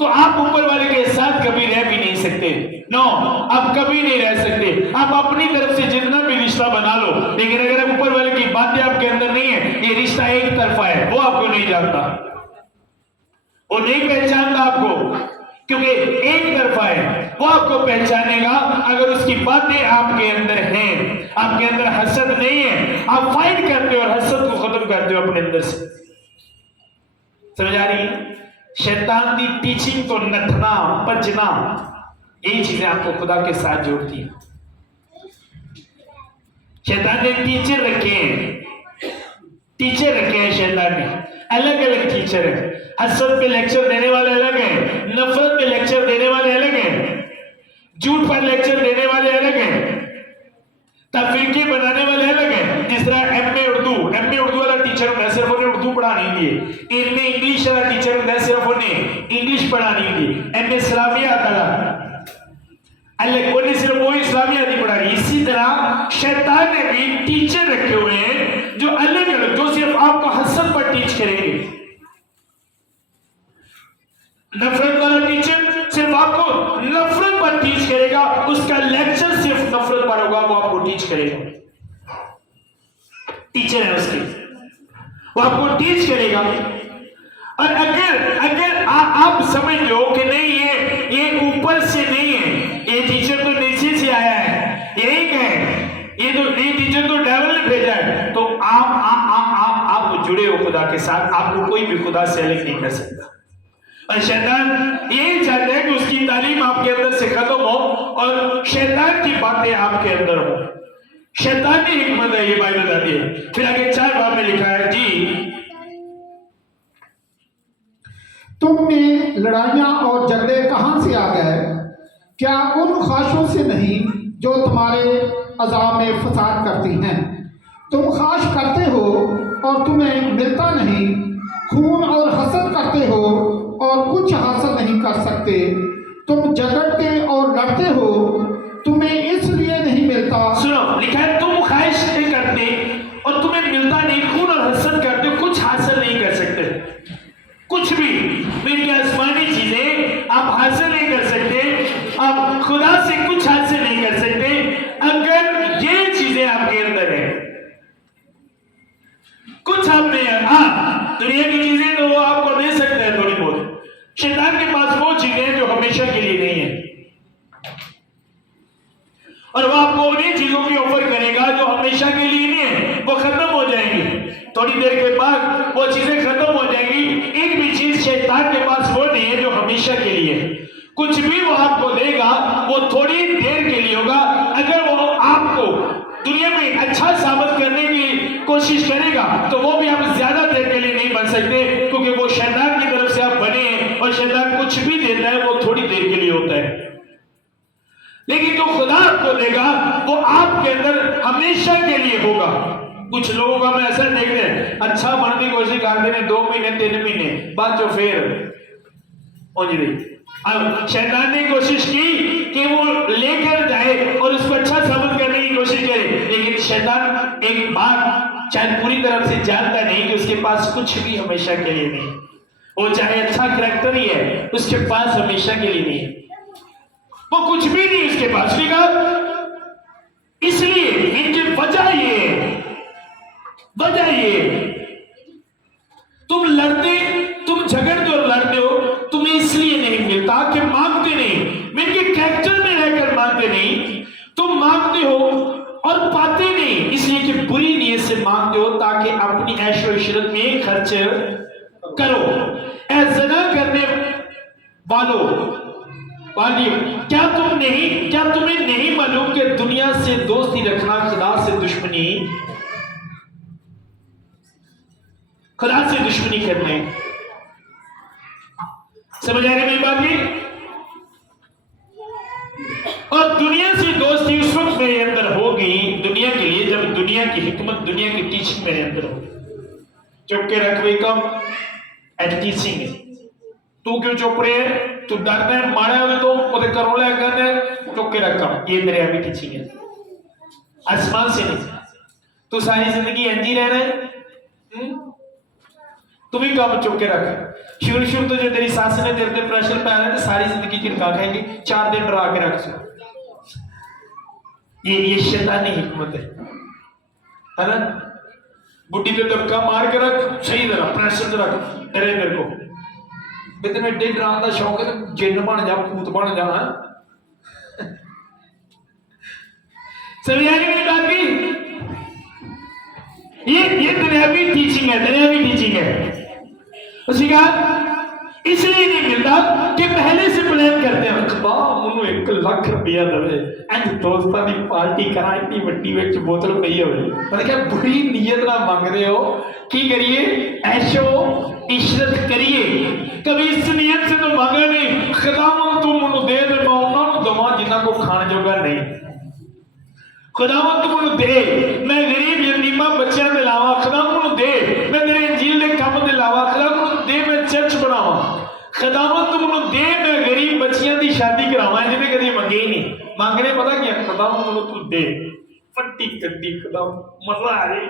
तो आप ऊपर वाले के साथ कभी रह भी नहीं सकते। नो, आप कभी नहीं रह सकते। आप अपनी तरफ से जितना भी रिश्ता बना लो, लेकिन अगर ऊपर वाले की बातें आपके अंदर नहीं है, ये रिश्ता एक तरफा है, वो आपको नहीं जानता, वो नहीं पहचानता आपको, क्योंकि एक तरफा है। वो आपको पहचानेगा अगर उसकी बातें आपके अंदर हैं, आपके अंदर हसद नहीं है, आप फाइट करते हो और हसद को खत्म करते हो अपने अंदर से। समझ आ रही है? शैतान की टीचिंग तो नठना भजना, यही चीजें आपको खुदा के साथ जोड़ती हैं। शैतान ने टीचर रखे हैं, टीचर रखे हैं शैतान ने, अलग अलग टीचर है। हसद पे लेक्चर देने वाले अलग हैं, नफरत पे लेक्चर देने वाले अलग हैं, झूठ पर लेक्चर देने वाले अलग हैं, तफरीकी बनाने वाले अलग हैं। जिस तरह एमए उर्दू वाला टीचर होता है, सिर्फ उन्हें उर्दू पढ़ानी थी। एमए इंग्लिश वाला टीचर होता है, सिर्फ उन्हें इंग्लिश पढ़ानी थी। एमए इस्लामिया अलग, उन्हें सिर्फ वो इस्लामिया नहीं पढ़ानी। इसी तरह शैतान ने भी टीचर रखे हुए हैं जो अलग अलग, जो सिर्फ आपको हसद पर टीच करेंगे। नफरत वाला टीचर सिर्फ आपको नफरत पर टीच करेगा, उसका लेक्चर सिर्फ नफरत पर होगा, वो आपको टीच करेगा। टीचर है उसके, वो आपको टीच करेगा। और अगर आप समझ लो कि नहीं ये ऊपर से नहीं है, ये टीचर तो नीचे से आया है, ये एक है, ये टीचर तो डेविल ने भेजा है, तो आप जुड़े हो खुदा के साथ, आपको कोई भी खुदा से अलग नहीं कर सकता। और शैतान यही चाहता है कि उसकी तालीम आपके अंदर से खत्म हो और शैतान की बातें आपके अंदर हो। शैतान की हिकमत है, ये बाइबल बताती है। फिर आगे 4 बाब में लिखा है, जी तुम में लड़ाइयां और झगड़े कहां से आ गए? क्या उन ख्वाहिशों से नहीं जो तुम्हारे अज़ाब में फसाद करती हैं? तुम ख्वाहिश करते हो और तुम्हें मिलता नहीं, खून और हसद करते हो और कुछ हासिल नहीं कर सकते। तुम झगड़ते और लड़ते हो, तुम्हें इसलिए नहीं मिलता। सुनो, लिखा है तुम ख्वाहिश नहीं करते और तुम्हें मिलता नहीं, खून और हसद करते हो, कुछ हासिल नहीं कर सकते। कुछ भी आसमानी चीजें आप हासिल नहीं कर सकते, आप खुदा से कुछ हासिल नहीं कर सकते अगर ये चीजें आपके अंदर है। कुछ आप में, हाँ दुनिया की चीजें तो वो आपको दे सकते हैं थोड़ी बहुत, शैतान के पास वो चीजें जो हमेशा के लिए नहीं है, और वो आपको उन्हीं चीजों की ऑफर करेगा जो हमेशा के लिए नहीं है, वो खत्म हो जाएंगी। थोड़ी देर के बाद वो चीजें खत्म हो जाएंगी। एक भी चीज शैतान के पास वो नहीं है जो हमेशा के लिए है। कुछ भी वो आपको देगा वो थोड़ी देर के लिए होगा। अगर वो आपको दुनिया में अच्छा साबित करने की कोशिश करेगा तो वो भी आप ज्यादा देर के लिए नहीं बन सकते, क्योंकि वो शैतान की तरफ से आप बने हैं लेकिन जो खुदा आपको देगा वो आपके अंदर हमेशा के लिए होगा। कुछ लोगों का हम ऐसा देखते हैं, अच्छा बनने की कोशिश करते हैं 2 महीने 3 महीने बाद जो फिर पहुंच गई। अब शैतान ने कोशिश की कि वो लेकर जाए और उसको अच्छा साबित करने की कोशिश करे, लेकिन शैतान एक बात शायद पूरी तरह से जानता नहीं कि उसके पास कुछ भी हमेशा के लिए नहीं। वो चाहे अच्छा करैक्टर ही है, उसके पास हमेशा के लिए नहीं, वो कुछ भी नहीं उसके पास। इसलिए इनकी वजह ये तुम लड़ते, तुम झगड़ते और लड़ते हो, तुम्हें इसलिए नहीं मिलता कि मांगते नहीं, मेरे कैरेक्टर में रहकर मांगते नहीं, तुम मांगते हो और पाते नहीं इसलिए कि बुरी नीयत से मांगते हो ताकि अपनी ऐशो इशरत में खर्च करो। ऐसा करने वालों क्या तुम्हें नहीं मालूम कि दुनिया से दोस्ती रखना खुदा से दुश्मनी करने। समझ आ रही मेरी बात की? और दुनिया से दोस्ती उस वक्त मेरे अंदर होगी दुनिया के लिए, जब दुनिया की हिकमत, दुनिया की टीचिंग मेरे अंदर होगी। चुप के रख वे कम एट टीचिंग है। तू क्यों चुप रहे है? तू डरना है मारे हो तो उधर करो ले करने, चुप के रख कम। ये मेरे अभी टीचिंग है, आसमान से नहीं। तू सारी जिंदगी एंजी रह रहे, तू भी कम चुप के रख। शुरू तो जो तेरी सास ने तेरे प्रेशर पे आ रहे थे, सारी जिंदगी किरका खाएंगे, 4 दिन डरा के रख। ये शैतानी हिकमत है ना? बुढ़ी पे धक्का मार के रख, सही तरह प्रेशर रख तेरे मेरे को। इतने डेढ़ रात का शौक है तो जिन्न बन जा, भूत बन जाना। मेरी बात की ये दुनियावी टीचिंग है, उसी का इसलिए नहीं मिलता कि पहले से प्लान करते हैं खुदा मुझे 1 लाख रुपया दे एंड दोस्तों की पार्टी करा, इतनी वड्डी विच बोतल पई होवे। मतलब क्या बुरी नीयत ना मांग रहे हो की करिए, ऐशो इशरत करिए। कभी इस नीयत से तो मांगा नहीं खुदावंद तू मुझे दे दे, मैं उन्होंने दवा जिन्हों को खाने जोगा नहीं। खुदावंद तू मुझे दे, मैं गरीब यतीमा बच्चों के लावा, खुदावंद दे मैं तेरे इंजील के काम के लावा, खुदावंद दे मैं चर्च बनावा, खुदावंद तू मुझे दे मैं गरीब बच्चियों की शादी करावा, जिन्हें कभी मंगे ही नहीं। मांगने पता क्या, खुदावंद मुझे तू दे फट्टी कड्डी, खुदावंद मजा आ रही।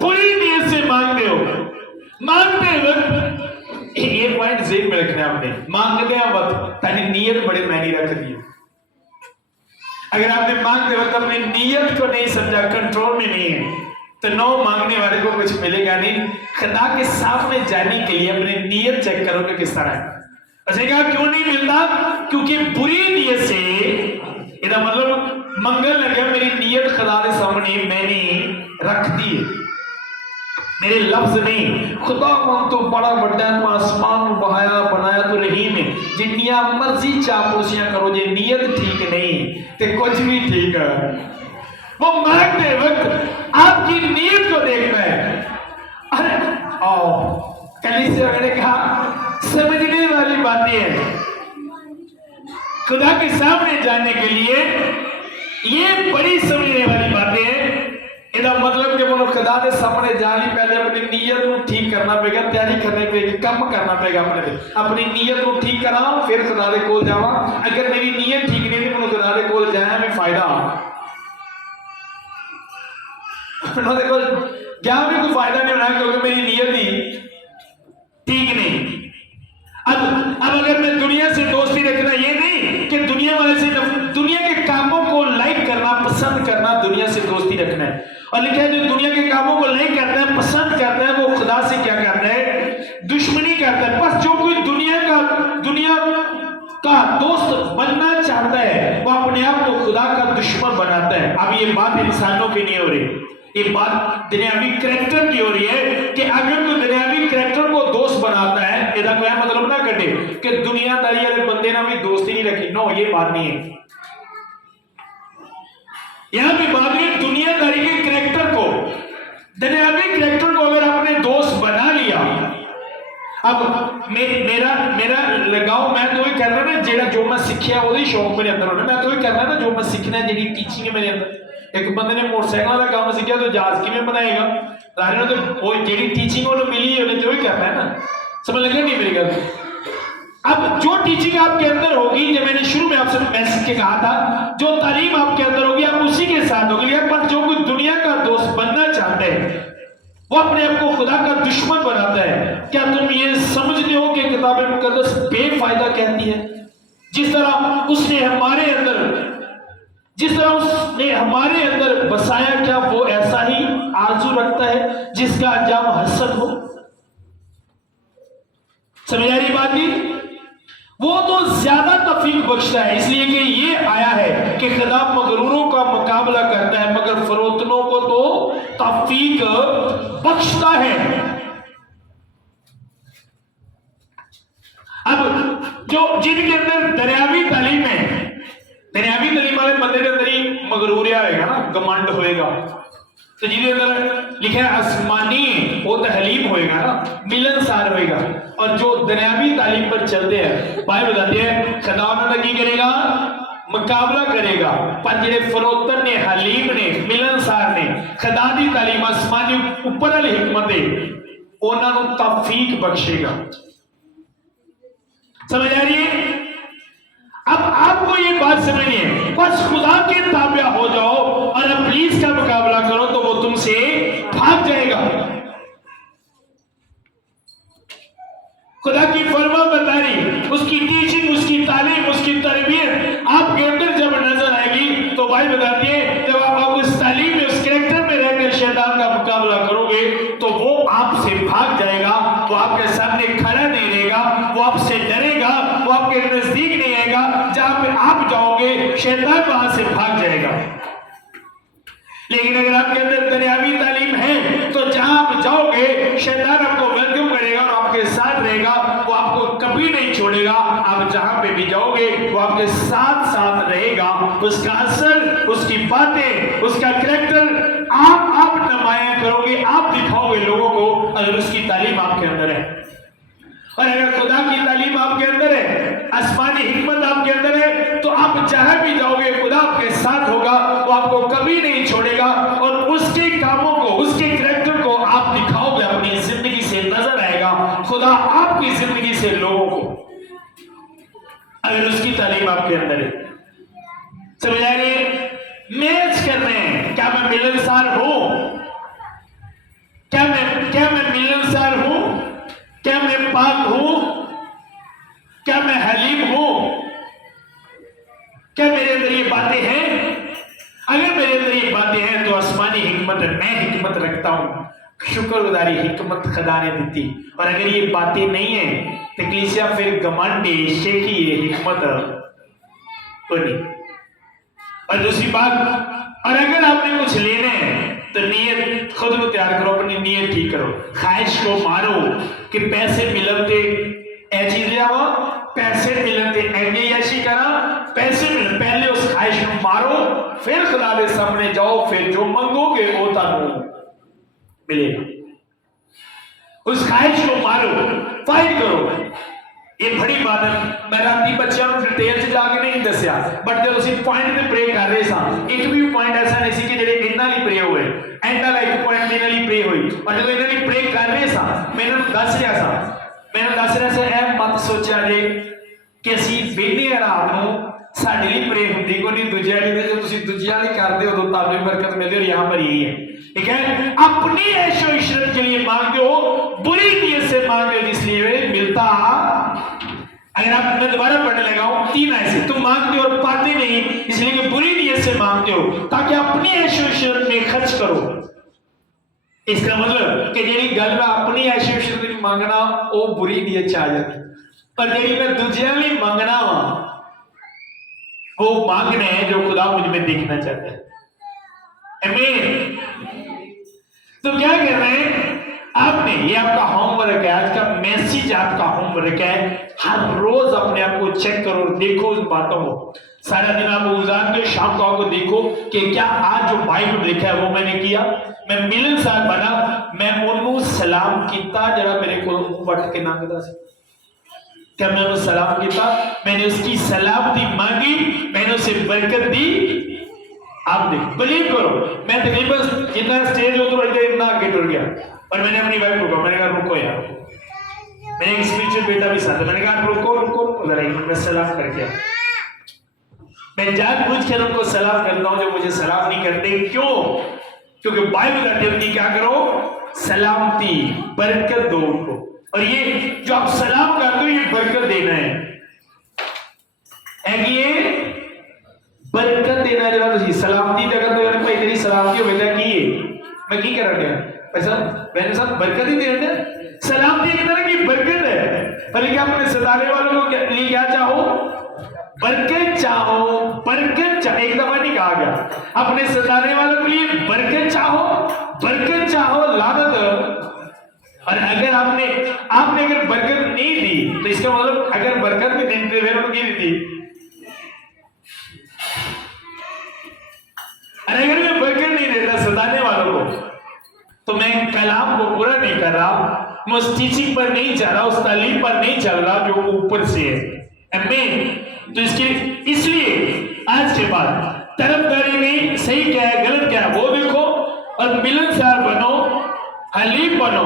बुरी नीयत से मांगते हो, मांगते वक्त ये पॉइंट जेब में रखना आपने, मांगते वक्त ताकि नीयत बड़े मायने रख दी। अगर आपने मांगते वक्त अपनी नीयत को नहीं समझा, कंट्रोल में नहीं है, तो नो मांगने वाले को कुछ मिलेगा नहीं। खुदा के सामने जाने के लिए अपनी नीयत चेक करो कि किस तरह है। अच्छा क्यों नहीं मिलता? क्योंकि बुरी नीयत से, इसका मतलब मंगल लगे मेरी नीयत खुदा के सामने मैंने रख दी, मेरे लफ्ज नहीं। खुदा मन तो बड़ा बड़ा तो आसमान बहाया बनाया तो रहीम है, जिन्निया मर्जी चापलूसियां करो, जे नीयत ठीक नहीं तो कुछ भी ठीक है। वो मांगते वक्त आपकी नीयत को देखना है। अरे कलीसिया मैंने कहा समझने वाली बातें हैं। खुदा के सामने जाने के लिए ये बड़ी समझने वाली बातें हैं। इसका मतलब कि वो खुदा के सामने जाने पहले अपनी नीयत को ठीक करना पड़ेगा, तैयारी करनी पड़ेगी, काम करना पड़ेगा अपनी नीयत को ठीक करा, फिर खुदा के कोल जावा। अगर मेरी नीयत ठीक नहीं तो खुदा के कोल जाया में फायदा, उन्होंने को क्या भी कोई फायदा नहीं होना क्योंकि मेरी नीयत ही ठीक नहीं। अब अगर मैं दुनिया से दोस्ती रखना, ये नहीं कि दुनिया वाले से दुनिया के कामों को लाइक करना पसंद करना दुनिया से दोस्ती रखना है। और लिखा है जो दुनिया के कामों को लाइक करता है पसंद करता है वो खुदा से क्या करता है? दुश्मनी करता है। बस जो कोई दुनिया का दोस्त बनना चाहता है वो अपने आप को खुदा का दुश्मन बनाता है। अब ये बात इंसानों की नहीं हो रही, ये बात दुनियावी करैक्टर की हो रही है कि अगर कोई दुनियावी करैक्टर को दोस्त बनाता है, इसका कोई मतलब ना कटे कि दुनियादारी वाले बंदे ना भी दोस्ती नहीं रखी। नो, ये बात नहीं है। यहां पे बात है दुनियादारी के करैक्टर को, दुनियावी करैक्टर को अगर आपने दोस्त बना लिया, अब मेरा मेरा लगाओ मैं तो ही करना ना जेड़ा जो मैं सीखिया ਉਹਦੇ ਸ਼ੌਕ ਮੇਰੇ ਅੰਦਰ ਹੋਣਾ मैं तो ही करना ना जो मैं सीखना ਜਿਹੜੀ ਟੀਚਿੰਗ ਹੈ ਮੇਰੇ ਅੰਦਰ ਇੱਕ ਬੰਦੇ ਨੇ ਮੋਟਰਸਾਈਕਲ ਦਾ ਕੰਮ ਸਿੱਖਿਆ तो ਜਹਾਜ਼ ਕਿਵੇਂ ਬਣਾਏਗਾ ਸਾਰਿਆਂ ਨੂੰ तो वो ਜਿਹੜੀ ਟੀਚਿੰਗ ਉਹਨੂੰ ਮਿਲੀ ਉਹਨੇ तो ही करना है ना समझ लगे नहीं मेरी गल अब जो टीचिंग आपके अंदर होगी जो मैंने शुरू में आपसे मैसेज के कहा था जो तालीम आपके अंदर होगी आप उसी के साथ होगी पर जो कोई दुनिया का दोस्त बनना चाहते हैं वो अपने आप को खुदा का दुश्मन बनाता है क्या तुम ये समझते हो कि किताब मुकद्दस बेफायदा कहती है जिस तरह उसने हमारे अंदर बसाया क्या वो ऐसा ही आरजू रखता है जिसका अंजाम हसद हो समझ आ रही बात नहीं वो तो ज्यादा तफीक बख्शता है इसलिए कि ये आया है कि खुदा मगरूरों का मुकाबला करता है मगर फरोतनों को तो तफीक बख्शता है। अब जो जिनके अंदर दरियावी तालीम है दरियावी तालीम वाले बंदे के अंदर ही मगरूरिया होगा ना घमंड होएगा तो जिसके अंदर लिखा है आसमानी वो तहलीम होएगा ना मिलनसार होएगा और जो दुनियावी तालीम पर चलते हैं भाई बताते हैं खुदा उन्होंने की करेगा मुकाबला करेगा पर जेडे फरोतन ने हलीम ने मिलनसार ने खुदा दी तालीम आसमानी ऊपर वाली हिकमत है उन्होंने तौफीक बख्शेगा समझ आ रही है। अब आपको ये बात समझनी है बस खुदा के ताबिया हो जाओ और इब्लीस का मुकाबला करो तो वो तुमसे भाग जाएगा। खुदा की फरमा बरदारी उसकी टीचिंग उसकी तालीम उसकी तरबियत आपके अंदर जब नजर आएगी तो भाई बताती है जब आप उस तालीम में उस कैरेक्टर में रहकर शैतान का मुकाबला करोगे तो वो आपसे भाग जाएगा वो आपके सामने खड़ा नहीं रहेगा वो आपसे डरेगा वो आपके नजदीक नहीं आएगा जहां पे आप जाओगे शैतान वहां से भाग जाएगा। लेकिन अगर आपके अंदर दुनियावी तालीम है तो जहां आप जाओगे शैतान आपको वेलकम करेगा और आपके साथ रहेगा वो आपको कभी नहीं छोड़ेगा आप जहां पे भी जाओगे वो आपके साथ साथ रहेगा उसका असर उसकी बातें उसका कैरेक्टर आप नुमाया करोगे आप दिखाओगे लोगों को अगर उसकी तालीम आपके अंदर है और अगर खुदा की तालीम आपके अंदर है आसमानी हिकमत आपके अंदर है तो आप जहां भी जाओगे खुदा आपके साथ होगा वो आपको कभी नहीं छोड़ेगा और उसके कामों को उसके कैरेक्टर को आप दिखाओगे अपनी जिंदगी से नजर आएगा खुदा आपकी जिंदगी से लोगों को अगर उसकी तालीम आपके अंदर है। समझ आ रही है मैच कर रहे हैं क्या मैं मिलनसार हूं क्या मैं मिलनसार हूं क्या मैं पाक हूं क्या मैं हलीम हूं क्या मेरे अंदर ये बातें हैं अगर मेरे अंदर ये बातें हैं तो आसमानी हिकमत मैं हिकमत रखता हूं शुक्रगुजारी हिकमत खुदा ने दी थी और अगर ये बातें नहीं है तो कलीसिया फिर घमंड शेखी है हिकमत कोई नहीं। और दूसरी बात और अगर आपने कुछ लेना है तो नीयत खुद को तैयार करो अपनी नीयत ठीक करो ख्वाहिश को मारो कि पैसे मिलते ए चीज लिया पैसे मिलते एंगे ऐसी करा पैसे मिल पहले उस ख्वाहिश को मारो फिर खुदा के सामने जाओ फिर जो मंगोगे वो तानू मिलेगा। उस ख्वाहिश को मारो फाइट करो ये बड़ी बात है मैं राती बच्चों को डिटेल से जाके नहीं दसिया बट जब उसी पॉइंट पे प्रे कर रहे सा एक भी पॉइंट ऐसा नहीं सी कि जेडे इन्ना ही प्रे हुए एंड वाला एक पॉइंट देने लिए प्रे हुई और जब इन्ना ही प्रे कर रहे सा मैंने दस रहा सा ए मत सोचा जे कि ਅਸੀਂ ਬੇਨੇ ਰਾਤ ਨੂੰ ਸਾਡੇ ਲਈ प्रे ਹੁੰਦੀ ਕੋਈ ਨਹੀਂ ਦੂਜਿਆਂ ਲਈ ਜੋ ਤੁਸੀਂ ਦੂਜਿਆਂ ਲਈ ਕਰਦੇ ਹੋ ਤਾਂ ਤੁਹਾਨੂੰ ਬਰਕਤ ਮਿਲਦੀ और यहां पर यही है ठीक है अपनी ऐशो इशरत के लिए मांगते हो बुरी नीयत से मांगते हो इसलिए मिलता अगर आप मैं दोबारा पढ़ने लगा हूं 3 ऐसे तुम मांगते हो और पाते नहीं इसलिए कि बुरी नीयत से मांगते हो ताकि अपनी ऐशो इशरत में खर्च करो। इसका मतलब कि जेडी गल मैं अपनी ऐशो इशरत में मांगना वो बुरी नीयत च आ जाती पर जेडी मैं दूसरियां लिए मांगना वो मांगने हैं जो खुदा मुझ में देखना चाहता है। आमीन। तो क्या कर रहे हैं आपने ये आपका होमवर्क है आज का मैसेज आपका होमवर्क है हर रोज अपने आप को चेक करो और देखो उन बातों को सारा दिन आप गुजार दो शाम को आपको देखो कि क्या आज जो बाइबल लिखा है वो मैंने किया मैं मिलनसार बना मैं उन्होंने सलाम किया जरा मेरे को मुंह वट के लंघदा सी क्या मैं उन्हें सलाम किया, मैंने उसकी सलामती मांगी, मैंने उसे बरकत दी। आप देख, बिलीव करो, मैं तकरीबन जितना स्टेज हो तो इतना आगे टूट गया, और मैंने अपनी वाइफ को कहा, मैंने कहा रुको यार, मैंने एक स्पिरिचुअल बेटा भी साथ है, मैंने कहा रुको रुको जरा, मैं सलाम करके आऊं। मैं जानबूझ कर उनको सलाम करता हूं जो मुझे सलाम नहीं करते। क्यों? क्योंकि बाइबल कहती है क्या करो, सलामती बरकत दो उनको, और ये जो आप सलाम करते हो ये बरकत देना है कि ये बरकत देना है। जरा सलामती जगह तो भाई तेरी सलामती हो बेटा की मैं की कर रहा पैसा मैंने साथ बरकत ही दे रहे, सलामती एक तरह की बरकत है। पर क्या अपने सताने वालों को लिए क्या चाहो, बरकत चाहो, बरकत चाहो, एक दफा नहीं कहा गया, अपने सताने वालों के लिए बरकत चाहो, बरकत चाहो, लानत। और अगर आपने अगर बरकत नहीं दी तो इसका मतलब अगर बरकत भी देते हुए उनकी दी थी, और अगर मैं बरकत नहीं देता सताने वालों को तो मैं कलाम को पूरा नहीं कर रहा, मैं उस टीचिंग पर नहीं जा रहा, उस तालीम पर नहीं चल रहा जो ऊपर से है। आमीन। तो इसलिए आज के बाद तरफदारी में सही क्या है गलत क्या है वो देखो, और मिलनसार बनो, हलीम बनो,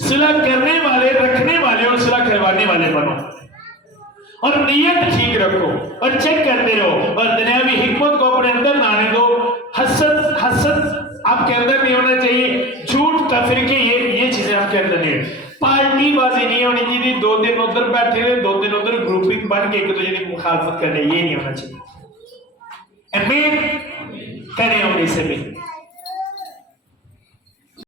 सुलह करने वाले, रखने वाले और सुलह करवाने वाले बनो, और नियत ठीक रखो और चेक करते रहो, और दुनियावी हिकमत को अपने अंदर ना आने दो। हसद आपके अंदर नहीं होना चाहिए, झूठ तफरीके ये चीजें आपके अंदर नहीं, पार्टी बाजी नहीं होनी चाहिए, 2 दिन उधर बैठे रहे, 2 दिन उधर ग्रुपिंग बन के एक दूसरे की मुखालफत करने, ये नहीं होना चाहिए। आमीन। करें हम इसे भी।